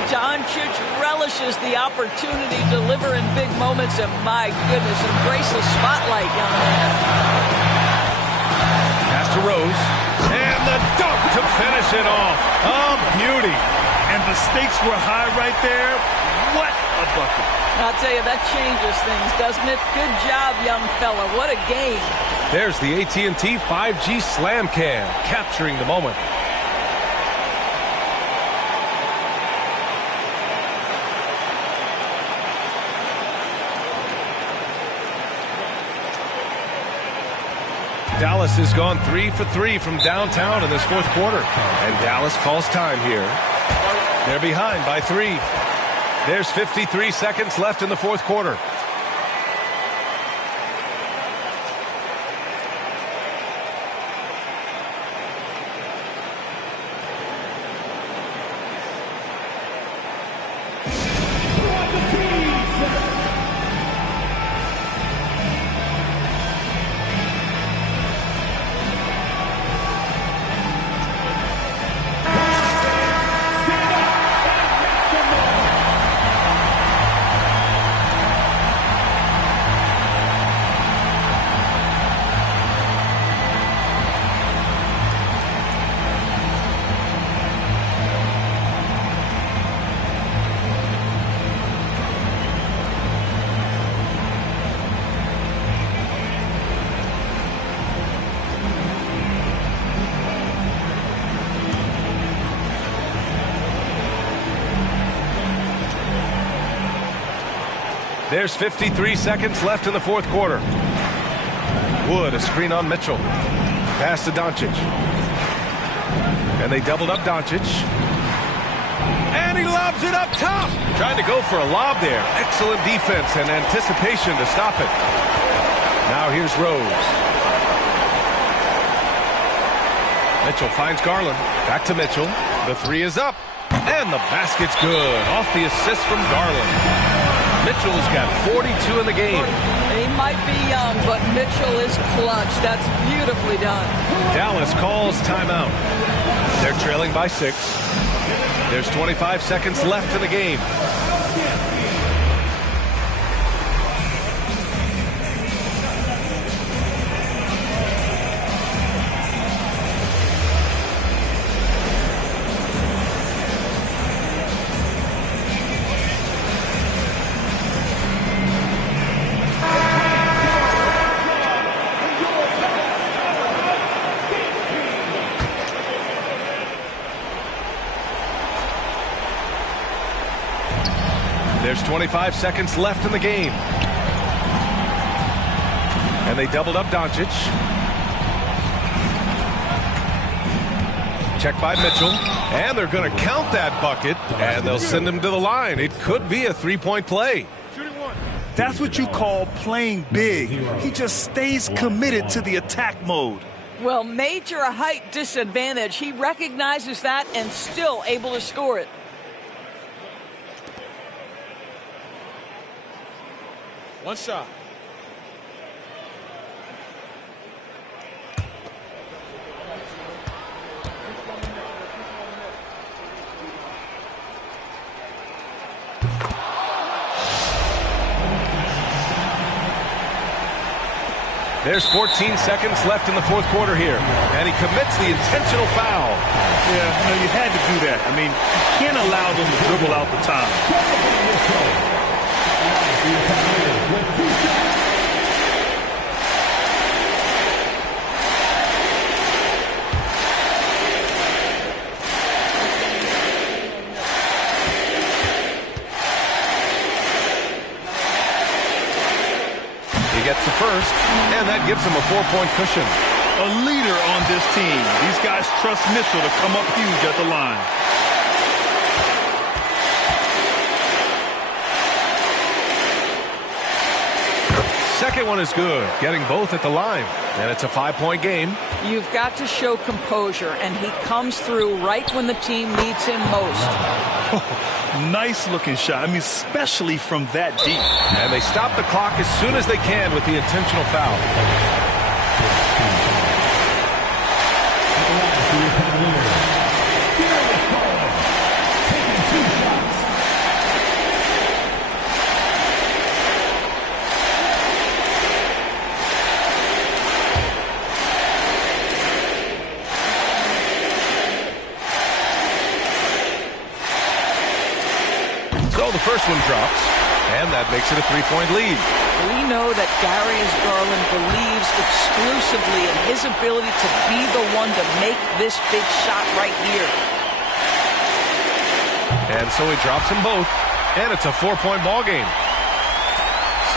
Doncic relishes the opportunity to deliver in big moments, and my goodness, embrace the spotlight, young man. Pass to Rose. And the dunk to finish it off. A beauty. And the stakes were high right there. What a bucket. I'll tell you, that changes things, doesn't it? Good job, young fella. What a game. There's the AT&T 5G Slam Cam, capturing the moment. Dallas has gone 3 for 3 from downtown in this fourth quarter. And Dallas calls time here. They're behind by 3. There's 53 seconds left in the fourth quarter. There's 53 seconds left in the fourth quarter. Wood, a screen on Mitchell. Pass to Doncic. And they doubled up Doncic. And he lobs it up top. Trying to go for a lob there. Excellent defense and anticipation to stop it. Now here's Rose. Mitchell finds Garland. Back to Mitchell. The three is up. And the basket's good. Off the assist from Garland. Mitchell's got 42 in the game. He might be young, but Mitchell is clutch. That's beautifully done. Dallas calls timeout. They're trailing by 6. There's 25 seconds left in the game. There's 25 seconds left in the game. And they doubled up Doncic. Check by Mitchell. And they're going to count that bucket. And they'll send him to the line. It could be a three-point play. That's what you call playing big. He just stays committed to the attack mode. Well, major height disadvantage. He recognizes that and still able to score it. One shot. There's 14 seconds left in the fourth quarter here. And he commits the intentional foul. Yeah, you had to do that. I mean, you can't allow them to dribble out the time. He gets the first, and that gives him a 4-point cushion. A leader on this team. These guys trust Mitchell to come up huge at the line. Second one is good, getting both at the line. And it's a 5-point game. You've got to show composure, and he comes through right when the team needs him most. Nice looking shot. I mean, especially from that deep. And they stop the clock as soon as they can with the intentional foul. The first one drops, and that makes it a 3-point lead. We know that Darius Garland believes exclusively in his ability to be the one to make this big shot right here. And so he drops them both, and it's a 4-point ball game.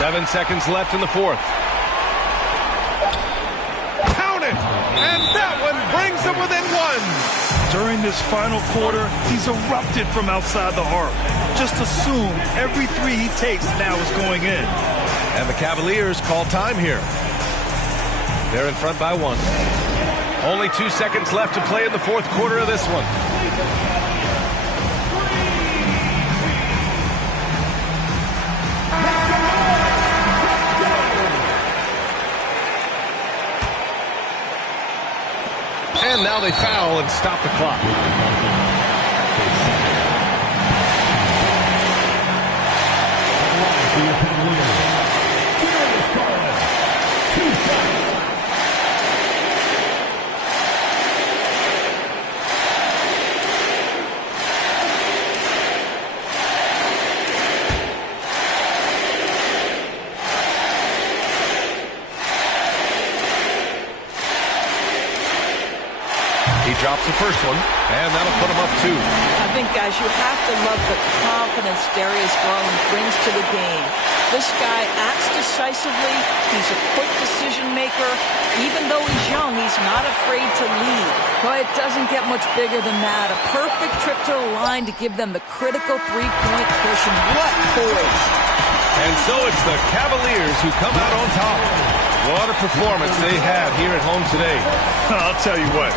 7 seconds left in the fourth. Count it! And that one brings them within one. During this final quarter, he's erupted from outside the arc. Just assume every three he takes now is going in. And the Cavaliers call time here. They're in front by 1. Only 2 seconds left to play in the fourth quarter of this one. And now they foul and stop the clock. Drops the first one, and that'll put him up 2. I think, guys, you have to love the confidence Darius Garland brings to the game. This guy acts decisively. He's a quick decision maker. Even though he's young, he's not afraid to lead. But it doesn't get much bigger than that. A perfect trip to the line to give them the critical 3-point cushion. What poise. And so it's the Cavaliers who come out on top. What a performance they had here at home today. I'll tell you what,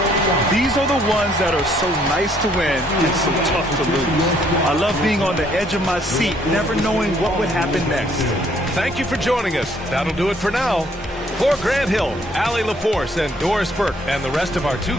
these are the ones that are so nice to win and so tough to lose. I love being on the edge of my seat, never knowing what would happen next. Thank you for joining us. That'll do it for now. For Grant Hill, Allie LaForce, and Doris Burke, and the rest of our 2